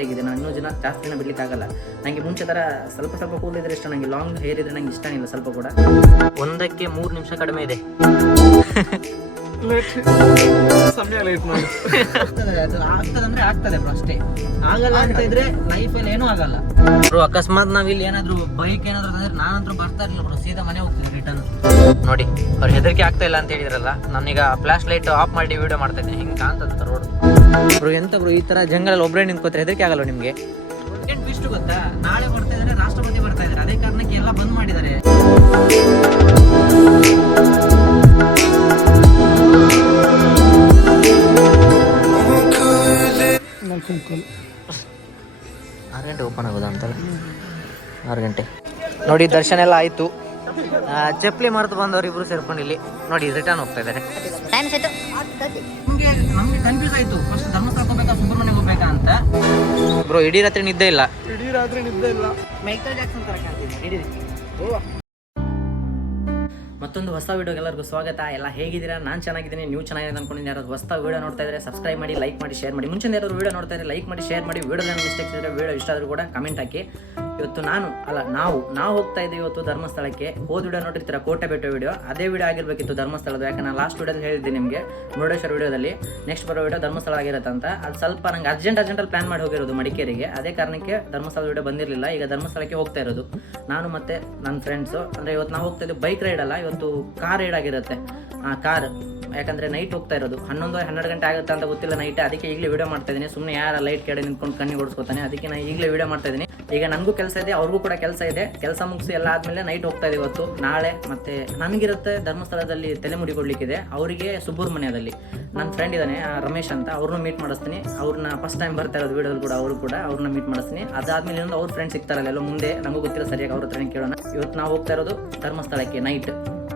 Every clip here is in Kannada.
ಹೇಗಿದೆ. ನಾನು ಇನ್ನೂ ಜಾಸ್ತಿ ದಿನ ಬಿಡ್ಲಿಕ್ಕೆ ಆಗಲ್ಲ. ನನಗೆ ಮುಂಚೆ ಥರ ಸ್ವಲ್ಪ ಸ್ವಲ್ಪ ಕೂದಲಿದ್ರೆ ಇಷ್ಟ, ನನಗೆ ಲಾಂಗ್ ಹೇರ್ ಇದ್ರೆ ನಂಗೆ ಇಷ್ಟ ಇಲ್ಲ ಸ್ವಲ್ಪ ಕೂಡ. 1ಕ್ಕೆ 3 ನಿಮಿಷ ಕಡಿಮೆ ಇದೆ. ಸಮಯ ಲೇಟ್ ಮಾಡಿ ಆಗ್ತದಂದ್ರೆ ಆಗ್ತದೆ ಬ್ರೋ, ಅಷ್ಟೇ. ಆಗಲ್ಲ ಅಂತ ಇದ್ರೆ ಲೈಫಲ್ಲಿ ಏನೂ ಆಗಲ್ಲ ಬ್ರೋ. ಅಕಸ್ಮಾತ್ ನಾವ್ ಇಲ್ಲಿ ಏನಾದ್ರು ಬೈಕ್ ಏನಾದ್ರು ಅಂದ್ರೆ ನಾನಂತೂ ಬರ್ತಾ ಇರಲಿಲ್ಲ ಬ್ರೋ, ಸೀದಾ ಮನೆ ಹೋಗ್ತೀನಿ ರಿಟರ್ನ್. ನೋಡಿ ಅವ್ರು ಹೆದರಿಕೆ ಆಗ್ತಾ ಇಲ್ಲ ಅಂತ ಹೇಳಿದ್ರಲ್ಲ, ನಾನೀಗ ಫ್ಲಾಶ್ ಲೈಟ್ ಆಫ್ ಮಾಡಿ ವಿಡಿಯೋ ಮಾಡ್ತಾ ಇದ್ದೀನಿ. ಹಿಂಗೆ ಕಾಣ್ತದೆ ರೋಡ್ ಬ್ರೋ. ಎಂತ ಬ್ರೋ ಈ ತರ ಜಂಗಲಲ್ಲಿ ಒಬ್ಬರೇ ನಿಂತ್ಕೋತಾರೆ, ಹೆದರಿಕೆ ಆಗಲ್ಲ ನಿಮ್ಗೆ? ಏನು ಟ್ವಿಸ್ಟ್ ಗೊತ್ತಾ, ನಾಳೆ ಬರ್ತಾ ಇದ್ದಾರೆ, ರಾಷ್ಟ್ರಪತಿ ಬರ್ತಾ ಇದ್ದಾರೆ, ಅದೇ ಕಾರಣಕ್ಕೆ ಎಲ್ಲ ಬಂದ್ ಮಾಡಿದ್ದಾರೆ. ಆರು ಗಂಟೆ ಓಪನ್ ಆಗೋದಾ ಅಂತಲ್ಲ, 6 ಗಂಟೆ. ನೋಡಿ ದರ್ಶನ ಎಲ್ಲ ಆಯ್ತು. ಚಪ್ಪಲಿ ಮರೆತು ಬಂದವ್ರು ಇಬ್ರು ಸೇರ್ಕೊಂಡು ಇಲ್ಲಿ ನೋಡಿ ರಿಟರ್ನ್ ಹೋಗ್ತಾ ಇದ್ದಾರೆ. ನಮ್ಗೆ ಕನ್ಫ್ಯೂಸ್ ಆಯ್ತು, ಫಸ್ಟ್ ಧರ್ಮಸ್ಥಳಕ್ಕೆ ಹೋಗ್ಬೇಕಾ ಸುಬ್ರಹ್ಮಣ್ಯಕ್ಕೆ ಹೋಗ್ಬೇಕಾ ಅಂತ. ಬ್ರೋ ಇಡೀ ರಾತ್ರಿ ನಿದ್ದೆ ಇಲ್ಲ. ಮೈಕಲ್ ಜಾಕ್ಸನ್ ತರ ಕಾಣ್ತಿದೆ. ಮತ್ತೊಂದು ಹೊಸ ವಿಡಿಯೋಗೆ ಎಲ್ಲರಿಗೂ ಸ್ವಾಗತ. ಎಲ್ಲ ಹೇಗಿದ್ದೀರಾ? ನಾನು ಚೆನ್ನಾಗಿದ್ದೀನಿ, ನೀವು ಚೆನ್ನಾಗಿದೆ ಅನ್ಕೊಂಡಿದ್ದೀನಿ. ಯಾರು ಹೊಸ ವಿಡಿಯೋ ನೋಡ್ತಾ ಇದ್ದಾರೆ ಸಬ್ಸ್ಕ್ರೈಬ್ ಮಾಡಿ, ಲೈಕ್ ಮಾಡಿ, ಶೇರ್ ಮಾಡಿ. ಮುಂಚೆ ಯಾರು ವಿಡಿಯೋ ನೋಡ್ತಾ ಇದ್ದಾರೆ ಲೈಕ್ ಮಾಡಿ, ಶೇರ್ ಮಾಡಿ. ವಿಡಿಯೋದಲ್ಲಿ ಮಿಸ್ಟೇಕ್ಸ್ ಇದ್ದರೆ ವಿಡಿಯೋ ಇಷ್ಟ ಆದರೂ ಕೂಡ ಕಮೆಂಟ್ ಹಾಕಿ. ಇವತ್ತು ನಾವು ಹೋಗ್ತಾ ಇದ್ದೀವಿ ಇವತ್ತು ಧರ್ಮಸ್ಥಳಕ್ಕೆ. ಹೋದ ವಿಡಿಯೋ ನೋಡಿರ್ತೀರ, ಕೋಟೆ ಬೆಟ್ಟ ವಿಡಿಯೋ, ಅದೇ ವಿಡಿಯೋ ಆಗಿರಬೇಕಿತ್ತು ಧರ್ಮಸ್ಥಳದ. ಯಾಕಂದ್ರೆ ನಾನು ಲಾಸ್ಟ್ ವಿಡಿಯೋದಲ್ಲಿ ಹೇಳಿದ್ದೀನಿ ನಿಮಗೆ ಮುರುಡೇಶ್ವರ ವಿಡಿಯೋದಲ್ಲಿ. ನೆಕ್ಸ್ಟ್ ಬರೋ ವಿಡಿಯೋ ಧರ್ಮಸ್ಥಳ ಆಗಿರುತ್ತೆ ಅಂತ. ಅದು ಸ್ವಲ್ಪ ನಂಗೆ ಅರ್ಜೆಂಟಲ್ಲಿ ಪ್ಲಾನ್ ಮಾಡಿ ಹೋಗಿರೋದು ಮಡಿಕೇರಿಗೆ, ಅದೇ ಕಾರಣಕ್ಕೆ ಧರ್ಮಸ್ಥಳ ವಿಡಿಯೋ ಬಂದಿರಲಿಲ್ಲ. ಈಗ ಧರ್ಮಸ್ಥಳಕ್ಕೆ ಹೋಗ್ತಾ ಇರೋದು ನಾನು ಮತ್ತು ನನ್ನ ಫ್ರೆಂಡ್ಸು. ಅಂದರೆ ಇವತ್ತು ನಾವು ಹೋಗ್ತಾ ಇದ್ದೀವಿ ಬೈಕ್ ರೈಡ್ ಅಲ್ಲ, ಇವತ್ತು ಕಾರ್ ರೈಡ್ ಆಗಿರುತ್ತೆ. ಕಾರ್ ಯಾಕಂದರೆ ನೈಟ್ ಹೋಗ್ತಾ ಇರೋದು, 11-12 ಗಂಟೆ ಆಗುತ್ತೆ ಅಂತ ಗೊತ್ತಿಲ್ಲ ನೈಟ್. ಅದಕ್ಕೆ ಈಗಲೇ ವಿಡಿಯೋ ಮಾಡ್ತಾ ಇದ್ದೀನಿ. ಸುಮ್ಮನೆ ಯಾರ ಲೈಟ್ ಕೆಡೆ ನಿಂತ್ಕೊಂಡು ಕಣ್ಣಿಗೆ ಓಡಿಸ್ಕೊತಾನೆ, ಅದಕ್ಕೆ ನಾನು ಈಗಲೇ ವಿಡಿಯೋ ಮಾಡ್ತಾ ಇದ್ದೀನಿ. ಈಗ ನನಗೂ ಕೆಲಸ ಇದೆ, ಅವ್ರಿಗೂ ಕೂಡ ಕೆಲಸ ಇದೆ. ಕೆಲಸ ಮುಗಿಸಿ ಎಲ್ಲ ಆದಮೇಲೆ ನೈಟ್ ಹೋಗ್ತಾ ಇದೀವಿ ಇವತ್ತು. ನಾಳೆ ಮತ್ತೆ ನನಗಿರುತ್ತೆ ಧರ್ಮಸ್ಥಳದಲ್ಲಿ ತಲೆಮುಡಿ ಕೊಡ್ಲಿಕ್ಕಿದೆ, ಅವರಿಗೆ ಸುಬ್ರಹ್ಮಣ್ಯದಲ್ಲಿ. ನನ್ನ ಫ್ರೆಂಡ್ ಇದ್ದಾನೆ ರಮೇಶ್ ಅಂತ, ಅವ್ರನ್ನ ಮೀಟ್ ಮಾಡಿಸ್ತೀನಿ. ಅವ್ರನ್ನ ಫಸ್ಟ್ ಟೈಮ್ ಬರ್ತಾ ಇರೋದು ವಿಡಿಯೋದಲ್ಲಿ ಕೂಡ, ಅವರು ಕೂಡ ಅವ್ರನ್ನ ಮೀಟ್ ಮಾಡಿಸ್ತೀನಿ. ಅದಾದ್ಮೇಲೆ ಇನ್ನೊಂದು ಅವ್ರ ಫ್ರೆಂಡ್ಸ್ ಸಿಗ್ತಾರಲ್ಲ ಎಲ್ಲೋ ಮುಂದೆ, ನನಗೂ ಗೊತ್ತಿಲ್ಲ ಸರಿಯಾಗಿ, ಅವ್ರ ಹತ್ರ ಕೇಳೋಣ. ಇವತ್ತು ನಾವು ಹೋಗ್ತಾ ಇರೋದು ಧರ್ಮಸ್ಥಳಕ್ಕೆ ನೈಟ್.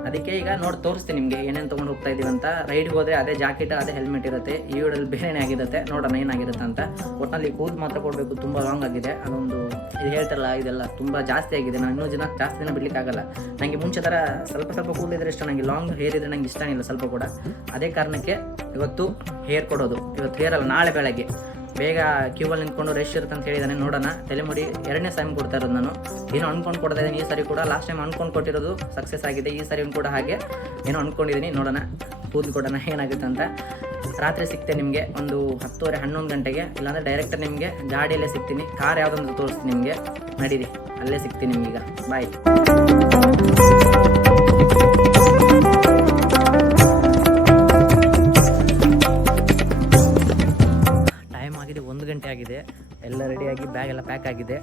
ಅದಕ್ಕೆ ಈಗ ನೋಡಿ ತೋರಿಸ್ತೀನಿ ನಿಮಗೆ ಏನೇನು ತೊಗೊಂಡು ಹೋಗ್ತಾ ಇದೀವಿ ಅಂತ. ರೈಡ್ಗೆ ಹೋದರೆ ಅದೇ ಜಾಕೆಟ್ ಅದೇ ಹೆಲ್ಮೆಟ್ ಇರುತ್ತೆ, ಈ ವಿಡಿಯೋದಲ್ಲಿ ಬೇರೆನೇ ಆಗಿರುತ್ತೆ. ನೋಡೋಣ ಏನಾಗಿರುತ್ತೆ ಅಂತ. ಒಟ್ಟಿನಲ್ಲಿ ಕೂದಲು ಮಾತ್ರ ಕೊಡಬೇಕು, ತುಂಬ ಲಾಂಗ್ ಆಗಿದೆ. ಅದೊಂದು ಇದು ಹೇಳ್ತಾರಲ್ಲ, ಇದೆಲ್ಲ ತುಂಬ ಜಾಸ್ತಿ ಆಗಿದೆ. ನಾನು ಇನ್ನೂ ಜಾಸ್ತಿ ದಿನ ಬಿಡ್ಲಿಕ್ಕೆ ಆಗಲ್ಲ. ನನಗೆ ಮುಂಚೆ ಥರ ಸ್ವಲ್ಪ ಸ್ವಲ್ಪ ಕೂದಲಿದ್ರೆ ಇಷ್ಟ, ನನಗೆ ಲಾಂಗ್ ಹೇರ್ ಇದ್ರೆ ನಂಗೆ ಇಷ್ಟ ಇಲ್ಲ ಸ್ವಲ್ಪ ಕೂಡ. ಅದೇ ಕಾರಣಕ್ಕೆ ಇವತ್ತು ಹೇರ್ ಕೊಡೋದು. ಇವತ್ತು ಹೇರ್ ಅಲ್ಲ, ನಾಳೆ ಬೆಳಗ್ಗೆ ಬೇಗ ಕ್ಯೂವಲ್ಲಿ ನಿಂತ್ಕೊಂಡು ರಶ್ ಇರುತ್ತೆ ಅಂತ ಹೇಳಿದಾನೆ. ನೋಡೋಣ. ತಲೆಮುಡಿ 2ನೇ ಟೈಮ್ ಕೊಡ್ತಾ ಇರೋದು ನಾನು. ಏನೋ ಅನ್ಕೊಂಡು ಕೊಡ್ತಾ ಇದ್ದೀನಿ ಈ ಸರಿ ಕೂಡ. ಲಾಸ್ಟ್ ಟೈಮ್ ಅನ್ಕೊಂಡು ಕೊಟ್ಟಿರೋದು ಸಕ್ಸಸ್ ಆಗಿದೆ, ಈ ಸರಿ ಕೂಡ ಹಾಗೆ ಏನೋ ಅನ್ಕೊಂಡಿದ್ದೀನಿ. ನೋಡೋಣ ಕೂದಲು ಕೊಡೋಣ ಏನಾಗುತ್ತೆ ಅಂತ. ರಾತ್ರಿ ಸಿಗ್ತೇನೆ ನಿಮಗೆ ಒಂದು 10:30-11 ಗಂಟೆಗೆ. ಇಲ್ಲಾಂದರೆ ಡೈರೆಕ್ಟ್ ನಿಮಗೆ ಗಾಡಿಯಲ್ಲೇ ಸಿಗ್ತೀನಿ. ಕಾರ್ ಯಾವುದೊಂದು ತೋರಿಸ್ತೀನಿ ನಿಮಗೆ, ನಡೀರಿ ಅಲ್ಲೇ ಸಿಗ್ತೀನಿ ನಿಮಗೀಗ. ಬಾಯ್. ಆಗಿದೆ 1 ಗಂಟೆ ಆಗಿದೆ. ಎಲ್ಲ ರೆಡಿಯಾಗಿ ಬ್ಯಾಗ್ ಎಲ್ಲ ಪ್ಯಾಕ್ ಆಗಿದೆ.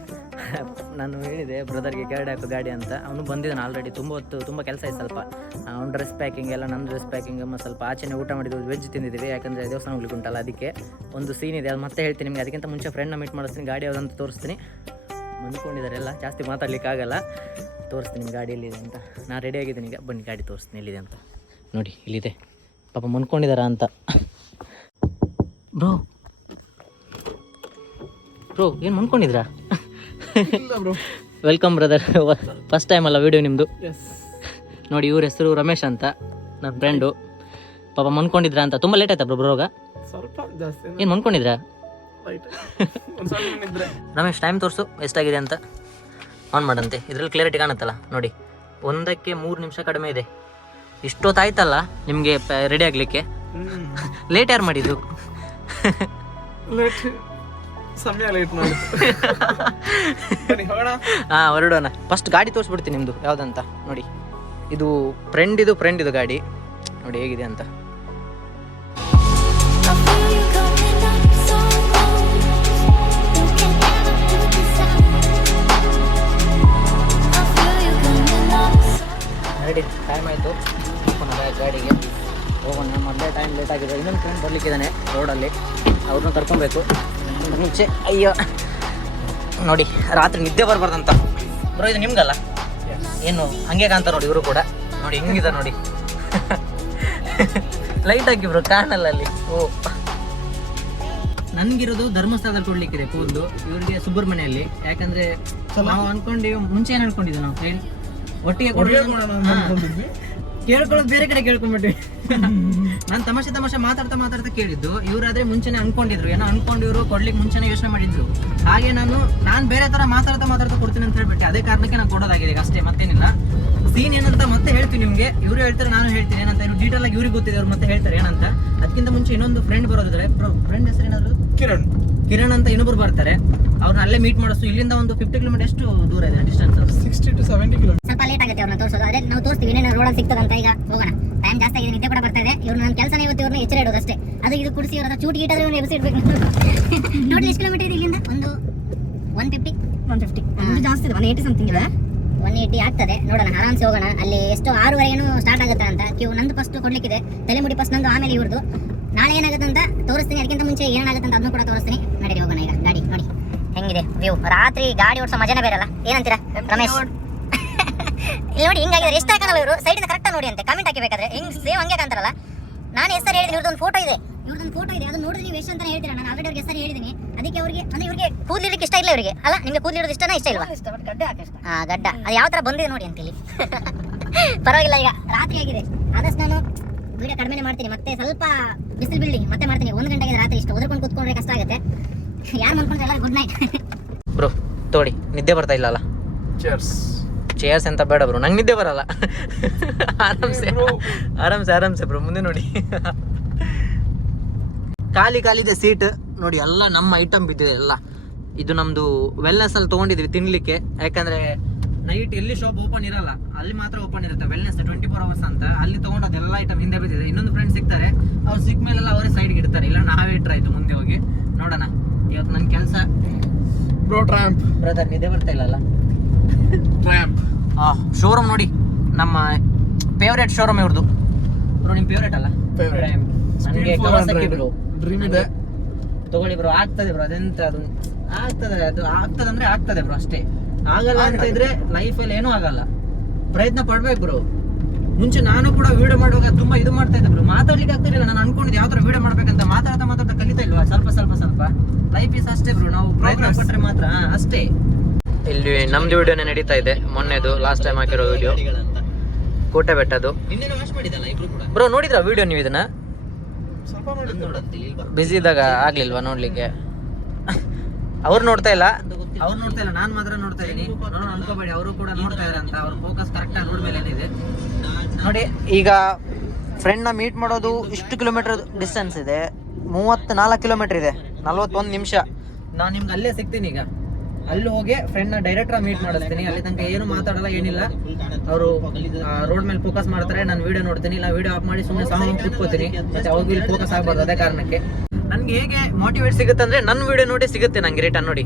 ನಾನು ಹೇಳಿದೆ ಬ್ರದರ್ಗೆ ಕೆರಡೆ ಹಾಕು ಗಾಡಿ ಅಂತ. ಅವನು ಬಂದಿದ್ದಾನೆ ಆಲ್ರೆಡಿ. ತುಂಬ ಕೆಲಸ ಇದೆ ಸ್ವಲ್ಪ. ಅವ್ನ ಡ್ರೆಸ್ ಪ್ಯಾಕಿಂಗ್ ಎಲ್ಲ, ನನ್ನ ಡ್ರೆಸ್ ಪ್ಯಾಕಿಂಗ್, ಮತ್ತು ಸ್ವಲ್ಪ ಆಚೆನೇ ಊಟ ಮಾಡಿದ್ವಿ, ವೆಜ್ ತಿಂದಿದ್ದೀವಿ. ಯಾಕಂದರೆ ದೇವಸ್ಥಾನ ಹೋಗ್ಲಿಕ್ಕೆ ಉಂಟಲ್ಲ, ಅದಕ್ಕೆ ಒಂದು ಸೀನ್ ಇದೆ, ಅದು ಮತ್ತೆ ಹೇಳ್ತೀನಿ ನಿಮಗೆ. ಅದಕ್ಕಿಂತ ಮುಂಚೆ ಫ್ರೆಂಡ್ನ ಮೀಟ್ ಮಾಡಿಸ್ತೀನಿ, ಗಾಡಿ ಯಾವುದಂತ ತೋರಿಸ್ತೀನಿ. ಬಂದ್ಕೊಂಡಿದ್ದಾರೆ ಎಲ್ಲ, ಜಾಸ್ತಿ ಮಾತಾಡ್ಲಿಕ್ಕಾಗಲ್ಲ. ತೋರಿಸ್ತೀನಿ ನಿಮ್ಮ ಗಾಡಿ ಎಲ್ಲಿದೆ ಅಂತ. ನಾನು ರೆಡಿ ಆಗಿದ್ದೀನಿ ಈಗ, ಬನ್ನಿ ಗಾಡಿ ತೋರಿಸ್ತೀನಿ ಎಲ್ಲಿದೆ ಅಂತ. ನೋಡಿ ಇಲ್ಲಿದೆ, ಪಾಪ ಮನ್ಕೊಂಡಿದ್ದಾರಾ ಅಂತ. ಬ್ರೋ ಏನು ಮನ್ಕೊಂಡಿದ್ರಾ? ವೆಲ್ಕಮ್ ಬ್ರದರ್, ಫಸ್ಟ್ ಟೈಮ್ ಅಲ್ಲ ವಿಡಿಯೋ ನಿಮ್ಮದು. ನೋಡಿ ಇವ್ರ ಹೆಸರು ರಮೇಶ್ ಅಂತ, ನನ್ನ ಫ್ರೆಂಡು. ಪಾಪ ಮನ್ಕೊಂಡಿದ್ರಾ ಅಂತ. ತುಂಬ ಲೇಟ್ ಆಯ್ತಾ ಬ್ರೋಗ? ಏನು ಮನ್ಕೊಂಡಿದ್ರಾ? ರಮೇಶ್ ಟೈಮ್ ತೋರಿಸು ಎಷ್ಟಾಗಿದೆ ಅಂತ. ಆನ್ ಮಾಡಂತೆ, ಇದರಲ್ಲಿ ಕ್ಲಾರಿಟಿ ಕಾಣುತ್ತಲ್ಲ ನೋಡಿ. 1ಕ್ಕೆ 3 ನಿಮಿಷ ಕಡಿಮೆ ಇದೆ. ಇಷ್ಟೊತ್ತಾಯ್ತಲ್ಲ ನಿಮಗೆ ರೆಡಿ ಆಗಲಿಕ್ಕೆ? ಲೇಟ್ ಯಾರು ಮಾಡಿದ್ದು? ಸಮಯ ಲೇಟ್ ಮಾಡಿ ಹೊರಡೋಣ. ಫಸ್ಟ್ ಗಾಡಿ ತೋರಿಸ್ಬಿಡ್ತೀನಿ ನಿಮ್ಮದು ಯಾವುದಂತ ನೋಡಿ. ಇದು ಫ್ರೆಂಡ್ ಗಾಡಿ ನೋಡಿ ಹೇಗಿದೆ ಅಂತ. ರೆಡಿ, ಟೈಮ್ ಆಯಿತು. ಗಾಡಿಗೆ ಹೋಗೋಣ. ಮೊದಲೇ ಟೈಮ್ ಲೇಟ್ ಆಗಿದೆ. ಇನ್ನೊಂದು ಫ್ರೆಂಡ್ ಬರಲಿಕ್ಕಿದ್ದಾನೆ ರೋಡಲ್ಲಿ, ಅವ್ರನ್ನ ಕರ್ಕೊಬೇಕು. ಮುಂಚೆ ಅಯ್ಯೋ ನೋಡಿ ರಾತ್ರಿ ನಿದ್ದೆ ಬರಬಾರ್ದಂತ ಬ್ರೋ. ಇದು ನಿಮ್ಗಲ್ಲ, ಏನು ಹಂಗೆ ಕಾಣ್ತಾರೆ ನೋಡಿ ಇವರು ಕೂಡ. ನೋಡಿ ಹಿಂಗಿದೆ ನೋಡಿ. ಲೈಟ್ ಹಾಕಿ ಬ್ರೋ, ಕಾಣಲ್ಲ ಅಲ್ಲಿ. ಓ, ನನಗಿರೋದು ಧರ್ಮಸ್ಥಳದಲ್ಲಿ ಕೊಡ್ಲಿಕ್ಕಿದೆ ಕೂದಲು, ಇವ್ರಿಗೆ ಸುಬ್ರಹ್ಮಣ್ಯಲ್ಲಿ. ಯಾಕಂದ್ರೆ ನಾವು ಅನ್ಕೊಂಡು ಮುಂಚೆ ಏನು ಅನ್ಕೊಂಡಿದ್ವಿ ನಾವು ಒಟ್ಟಿಗೆ ಕೇಳ್ಕೊಳ್ಳೋದು ಬೇರೆ ಕಡೆ ಕೇಳ್ಕೊಂಡ್ಬಿಟ್ವಿ. ನಾನು ತಮಾಷೆ ಮಾತಾಡ್ತಾ ಕೇಳಿದ್ದು. ಇವರಾದ್ರೆ ಮುಂಚೆನೆ ಅನ್ಕೊಂಡಿದ್ರು, ಏನೋ ಅನ್ಕೊಂಡು ಇವರು ಕೊಡ್ಲಿಕ್ಕೆ ಮುಂಚೆನೆ ಯೋಚನೆ ಮಾಡಿದ್ರು. ಹಾಗೆ ನಾನು ಬೇರೆ ತರ ಮಾತಾಡ್ತಾ ಕೊಡ್ತೀನಿ ಅಂತ ಹೇಳ್ಬಿಟ್ಟೆ. ಅದೇ ಕಾರಣಕ್ಕೆ ನಾನು ಕೊಡೋದಾಗಿದೆ ಈಗ ಅಷ್ಟೇ, ಮತ್ತೇನಿಲ್ಲ. ಸೀನ್ ಏನಂತ ಮತ್ತೆ ಹೇಳ್ತೀನಿ ನಿಮ್ಗೆ. ಇವರು ಹೇಳ್ತಾರೆ, ನಾನು ಹೇಳ್ತೀನಿ ಏನಂತ. ಇವ್ರು ಡೀಟೇಲ್ ಆಗಿ ಇವ್ರಿಗೆ ಗೊತ್ತಿದೆ, ಅವ್ರು ಮತ್ತೆ ಹೇಳ್ತಾರೆ ಏನಂತ. ಅದಕ್ಕಿಂತ ಮುಂಚೆ ಇನ್ನೊಂದು ಫ್ರೆಂಡ್ ಬರೋದಿದ್ರೆ, ಫ್ರೆಂಡ್ ಹೆಸರು ಏನಾದ್ರು ಕಿರಣ್ ಅಂತ ಇನ್ನೊಬ್ರು ಬರ್ತಾರೆ. ಅವ್ರನ್ನ ಅಲ್ಲೇ ಮೀಟ್ ಮಾಡಿಸು. ಇಲ್ಲಿಂದ ಒಂದು 50 ಕಿಲೋಮೀಟರ್ ಎಷ್ಟು ದೂರ ಇದೆ ಡಿಸ್ಟೆನ್ಸ್? 60 to 70 kilometre. ಸ್ವಲ್ಪ ಲೇಟ್ ಆಗುತ್ತೆ ಅವ್ರನ್ನ ತೋರಿಸೋದು. ಅದೇ ನಾವು ತೋರಿಸ್ತೀವಿ ಏನೇನು ರೋಡಲ್ಲಿ ಸಿಗ್ತದಂತ. ಈಗ ಹೋಗೋಣ, ಟೈಮ್ ಜಾಸ್ತಿ ಆಗಿದೆ, ನಿದ್ದೆ ಕೂಡ ಬರ್ತಾ ಇದೆ. ಇವ್ರು ನನ್ನ ಕೆಲಸನೇ ಇವತ್ತು ಇವ್ರನ್ನ ಎಚ್ಚರ ಇಡೋದು ಅಷ್ಟೇ. ಅದು ಇದು ಕುಡಿಸಿ ಇವ್ರ ಚೂಟ್ ಗೀಟಾದ್ರೆ ಇವ್ರನ್ನ ಎಬ್ಸಿ ಇಡ್ಬೇಕು. ಟೋಟಲ್ ಎಷ್ಟು ಕಿಲೋಮೀಟರ್ ಇದೆ ಇಲ್ಲಿಂದ? ಒಂದು 150 ಜಾಸ್ತಿ ಇದೆ, 180 ಸಮಥಿಂಗ್ ಇದೆ. 180 ಆಗ್ತದೆ. ನೋಡೋಣ, ಆರಾಮ್ಸೆ ಹೋಗೋಣ. ಅಲ್ಲಿ ಎಷ್ಟು 6:30 ಸ್ಟಾರ್ಟ್ ಆಗುತ್ತೆ ಅಂತ. ಕ್ಯೂ ನಂದು ಫಸ್ಟ್ ಕೊಡ್ಲಿಕ್ಕಿದೆ, ತಲೆಮುಡಿ ಫಸ್ಟ್ ನಂದು, ಆಮೇಲೆ ಇವ್ರದ್ದು. ನಾಳೆ ಏನಾಗುತ್ತೆ ಅಂತ ತೋರಿಸ್ತೀನಿ. ಅದಕ್ಕಿಂತ ಮುಂಚೆ ಏನಾಗುತ್ತೆ ಅಂತ ಅದನ್ನು ಕೂಡ ತೋರಿಸ್ತೀನಿ. ನಡೀರಿ ಹೋಗೋಣ. ಈಗ ಗಾಡಿ ನೋಡಿ ಹೆಂಗಿದೆ ವ್ಯೂ. ರಾತ್ರಿ ಗಾಡಿ ಓಡಿಸೋ ಮಜಾನೇ ಬೇರಲ್ಲ. ಏನಂತೀರಾ ರಮೇಶ್? ಇಲ್ಲಿ ನೋಡಿ ಹಿಂಗಾಗಿದೆ. ಎಷ್ಟು ಹಾಕಲ್ಲ ಇವರು ಸೈಡಿಂದ ಕರೆಕ್ಟ್ ನೋಡಿ ಅಂತ ಕಮೆಂಟ್ ಹಾಕಿಬೇಕಾದ್ರೆ ಹಿಂಗ್ ಸೇವ್ ಹಂಗೆ ಕಾಣ್ತಾರಲ್ಲ. ನಾನು ಹೆಸರು ಹೇಳಿದ್ದೀನಿ, ಇವ್ರದೊಂದು ಫೋಟೋ ಇದೆ, ಅದು ನೋಡಿದ್ರೆ ನೀವು ಎಷ್ಟು ಅಂತ ಹೇಳ್ತೀರಾ. ನಾನು ಆಲ್ರೆಡಿ ಅವ್ರಿಗೆ ಹೆಸರು ಹೇಳಿದ್ದೀನಿ. ಅದಕ್ಕೆ ಅವ್ರಿಗೆ ಅಂದ್ರೆ ಇವ್ರಿಗೆ ಕೂದಲಿಕ್ಕೆ ಇಷ್ಟ ಇಲ್ಲ ಇವರಿಗೆ. ಅಲ್ಲ, ನಿಮಗೆ ಕೂದಲಿರೋದು ಇಷ್ಟನಾ ಇಷ್ಟ ಇಲ್ವಾ? ಗಡ್ಡ ಅದು ಯಾವ ತರ ಬಂದಿದೆ ನೋಡಿ ಅಂತ ಇಲ್ಲಿ. ಪರವಾಗಿಲ್ಲ, ಈಗ ರಾತ್ರಿ ಆಗಿದೆ. ಆದಷ್ಟು ನಾನು ವಿಡಿಯೋ ಕಡಿಮೆ ಮಾಡ್ತೀನಿ. ಮತ್ತೆ ಸ್ವಲ್ಪ ಬಿಸಿಲು ಬೀಳಿ ಮತ್ತೆ ಮಾಡ್ತೀನಿ. 1 ಗಂಟೆಗೆ ರಾತ್ರಿ ಇಷ್ಟು ಓದ್ಕೊಂಡು ಕೂತ್ಕೊಂಡ್ರೆ ಕಷ್ಟ ಆಗುತ್ತೆ. ಯಾರು ಮಾಡ್ಕೊಂಡ್ರೆ ಎಲ್ಲ ಗುಡ್ ನೈಟ್ ಬ್ರೋ. ತೋಡಿ, ನಿದ್ದೆ ಬರ್ತಾ ಇಲ್ಲ ಅಲ್ಲ? ಚೇರ್ಸ್ ಅಂತ ಬೇಡ ಬ್ರೋ, ನಂಗೆ ನಿದ್ದೆ ಬರಲ್ಲ. ಆರಾಮ್ಸೆ ಬ್ರೋ. ಮುಂದೆ ನೋಡಿ, ಖಾಲಿ ಇದೆ ಸೀಟ್ ನೋಡಿ. ಎಲ್ಲ ನಮ್ಮ ಐಟಮ್ ಬಿದ್ದಿದೆ ಎಲ್ಲ. ಇದು ನಮ್ದು ವೆಲ್ನೆಸ್ ಅಲ್ಲಿ ತೊಗೊಂಡಿದ್ವಿ ತಿನ್ಲಿಕ್ಕೆ. ಯಾಕಂದ್ರೆ ನೈಟ್ ಎಲ್ಲಿ ಶಾಪ್ ಓಪನ್ ಇರಲ್ಲ, ಅಲ್ಲಿ ಮಾತ್ರ ಓಪನ್ ಇರುತ್ತೆ. ವೆಲ್ನೆಸ್ 24 hours ಅಂತ ಅಲ್ಲಿ ತೊಗೊಂಡದೆಲ್ಲ ಐಟಮ್ ಹಿಂದೆ ಬಿದ್ದಿದೆ. ಇನ್ನೊಂದು ಫ್ರೆಂಡ್ ಸಿಗ್ತಾರೆ, ಅವ್ರು ಸಿಕ್ಕ ಮೇಲೆಲ್ಲ ಅವರೇ ಸೈಡ್ಗೆ ಇಡ್ತಾರೆ. ಇಲ್ಲ ನಾವೇ ಇಟ್ರೆ ಆಯ್ತು ಮುಂದೆ ಹೋಗಿ ನೋಡೋಣ. ಇವತ್ತು ನನ್ನ ಕೆಲಸ ಬ್ರದರ್. ನಿದ್ದೆ ಬರ್ತಾ ಇಲ್ಲ ಅಲ್ಲ? ಶೋರೂಮ್ ನೋಡಿ, ನಮ್ಮ ಫೇವ್ರೇಟ್ ಶೋರೂಮ್ ಇವ್ರದ್ದು ಬ್ರೋ. ನಿಮ್ ಫೇವ್ರೇಟ್ ಅಲ್ಲ? ನನಗೆ ಕವಾಸಕಿ ಬ್ರೋ ಡ್ರೀಮ್ ಇದೆ, ತಗೊಳ್ಳಿ ಬ್ರೋ. ಆಗ್ತದೆ ಬ್ರೋ, ಅದೆಂತ ಅದು ಆಗ್ತದೆ ಅಂದ್ರೆ ಆಗ್ತದೆ ಬ್ರೋ, ಅಷ್ಟೇ. ಆಗಲ್ಲ ಅಂತ ಇದ್ರೆ ಲೈಫಲ್ಲಿ ಏನೂ ಆಗಲ್ಲ. ಪ್ರಯತ್ನ ಪಡ್ಬೇಕು ಬ್ರೋ. ಮುಂಚೆ ನಾನು ಕೂಡ ವಿಡಿಯೋ ಮಾಡುವಾಗ ತುಂಬಾ ಇದು ಮಾಡ್ತಾ ಇದ್ದೆ ಬ್ರೋ, ಮಾತಾಡ್ಲಿಕ್ಕೆ ಆಗ್ತಿರ್ಲಿಲ್ಲ. ನಾನು ಅನ್ಕೊಂಡಿದ್ದೆ ಯಾವ ತರ ವಿಡಿಯೋ ಮಾಡ್ಬೇಕಂತ. ಮಾತಾಡ್ತಾ ಕಲಿತಾ ಇಲ್ವಾ ಸ್ವಲ್ಪ. ಲೈಫ್ ಇಸ್ ಅಷ್ಟೇ ಬ್ರೋ, ನಾವು ಪ್ರಯತ್ನ ಪಟ್ರೆ ಮಾತ್ರ ಅಷ್ಟೇ. ಇಲ್ಲಿ ನಮ್ದು ವಿಡಿಯೋನೇ ನಡೀತಾ ಇದೆ. ಮೊನ್ನೆದು ಲಾಸ್ಟ್ ಟೈಮ್ ಹಾಕಿರೋ ವಿಡಿಯೋ, ಕೋಟೆ ಬೆಟ್ಟದು ಬ್ರೋ. ನೋಡಿದ್ರ ವಿಡಿಯೋ ನೀವು ಇದನ್ನ? ಬಿಸಿ ಇದ್ದಾಗ ಆಗ್ಲಿಲ್ವಾ ನೋಡ್ಲಿಕ್ಕೆ? ಅವ್ರು ನೋಡ್ತಾ ಇಲ್ಲ, ನಾನು ಮಾತ್ರ ನೋಡ್ತಾ ಇದೀನಿ. ಅನ್ಕೋಬೇಡಿ, ಅವರು ಕೂಡ ನೋಡ್ತಾ ಇದಾರೆ ಅಂತ. ಅವ್ರ ಫೋಕಸ್ ಕರೆಕ್ಟ್ ಆಗಿ ನೋಡ್ಮೇಲೆ ಇದೆ ನೋಡಿ. ಈಗ ಫ್ರೆಂಡ್ ನ ಮೀಟ್ ಮಾಡೋದು ಇಷ್ಟು ಕಿಲೋಮೀಟರ್ ಡಿಸ್ಟೆನ್ಸ್ ಇದೆ, 34 ಕಿಲೋಮೀಟರ್ ಇದೆ, 41 ನಿಮಿಷ. ನಾನು ನಿಮ್ಗೆ ಅಲ್ಲೇ ಸಿಗ್ತೀನಿ. ಈಗ ಅಲ್ಲಿ ಹೋಗಿ ಫ್ರೆಂಡ್ ನ ಡೈರೆಕ್ಟ್ ಮೀಟ್ ಮಾಡಿಸ್ತೀನಿ. ಅಲ್ಲಿ ತನಕ ಏನು ಮಾತಾಡಲ್ಲ, ಏನಿಲ್ಲ. ಅವರು ರೋಡ್ ಮೇಲೆ ಫೋಕಸ್ ಮಾಡ್ತಾರೆ, ನಾನು ವಿಡಿಯೋ ನೋಡ್ತೀನಿ. ಇಲ್ಲ ವಿಡಿಯೋ ಆಫ್ ಮಾಡಿ ಸುಮ್ಮನೆ ಸಾಂಗ್ ಕೂತ್ಕೋತೀನಿ. ಮತ್ತೆ ಅವ್ರಿಗೂ ಇಲ್ಲಿ ಫೋಕಸ್ ಆಗ್ಬಾರ್ದು. ಅದೇ ಕಾರಣಕ್ಕೆ ನನ್ಗೆ ಹೇಗೆ ಮೋಟಿವೇಟ್ ಸಿಗುತ್ತೆ ಅಂದ್ರೆ ನನ್ನ ವಿಡಿಯೋ ನೋಡಿ ಸಿಗುತ್ತೆ ನಂಗೆ ರಿಟರ್ನ್ ನೋಡಿ.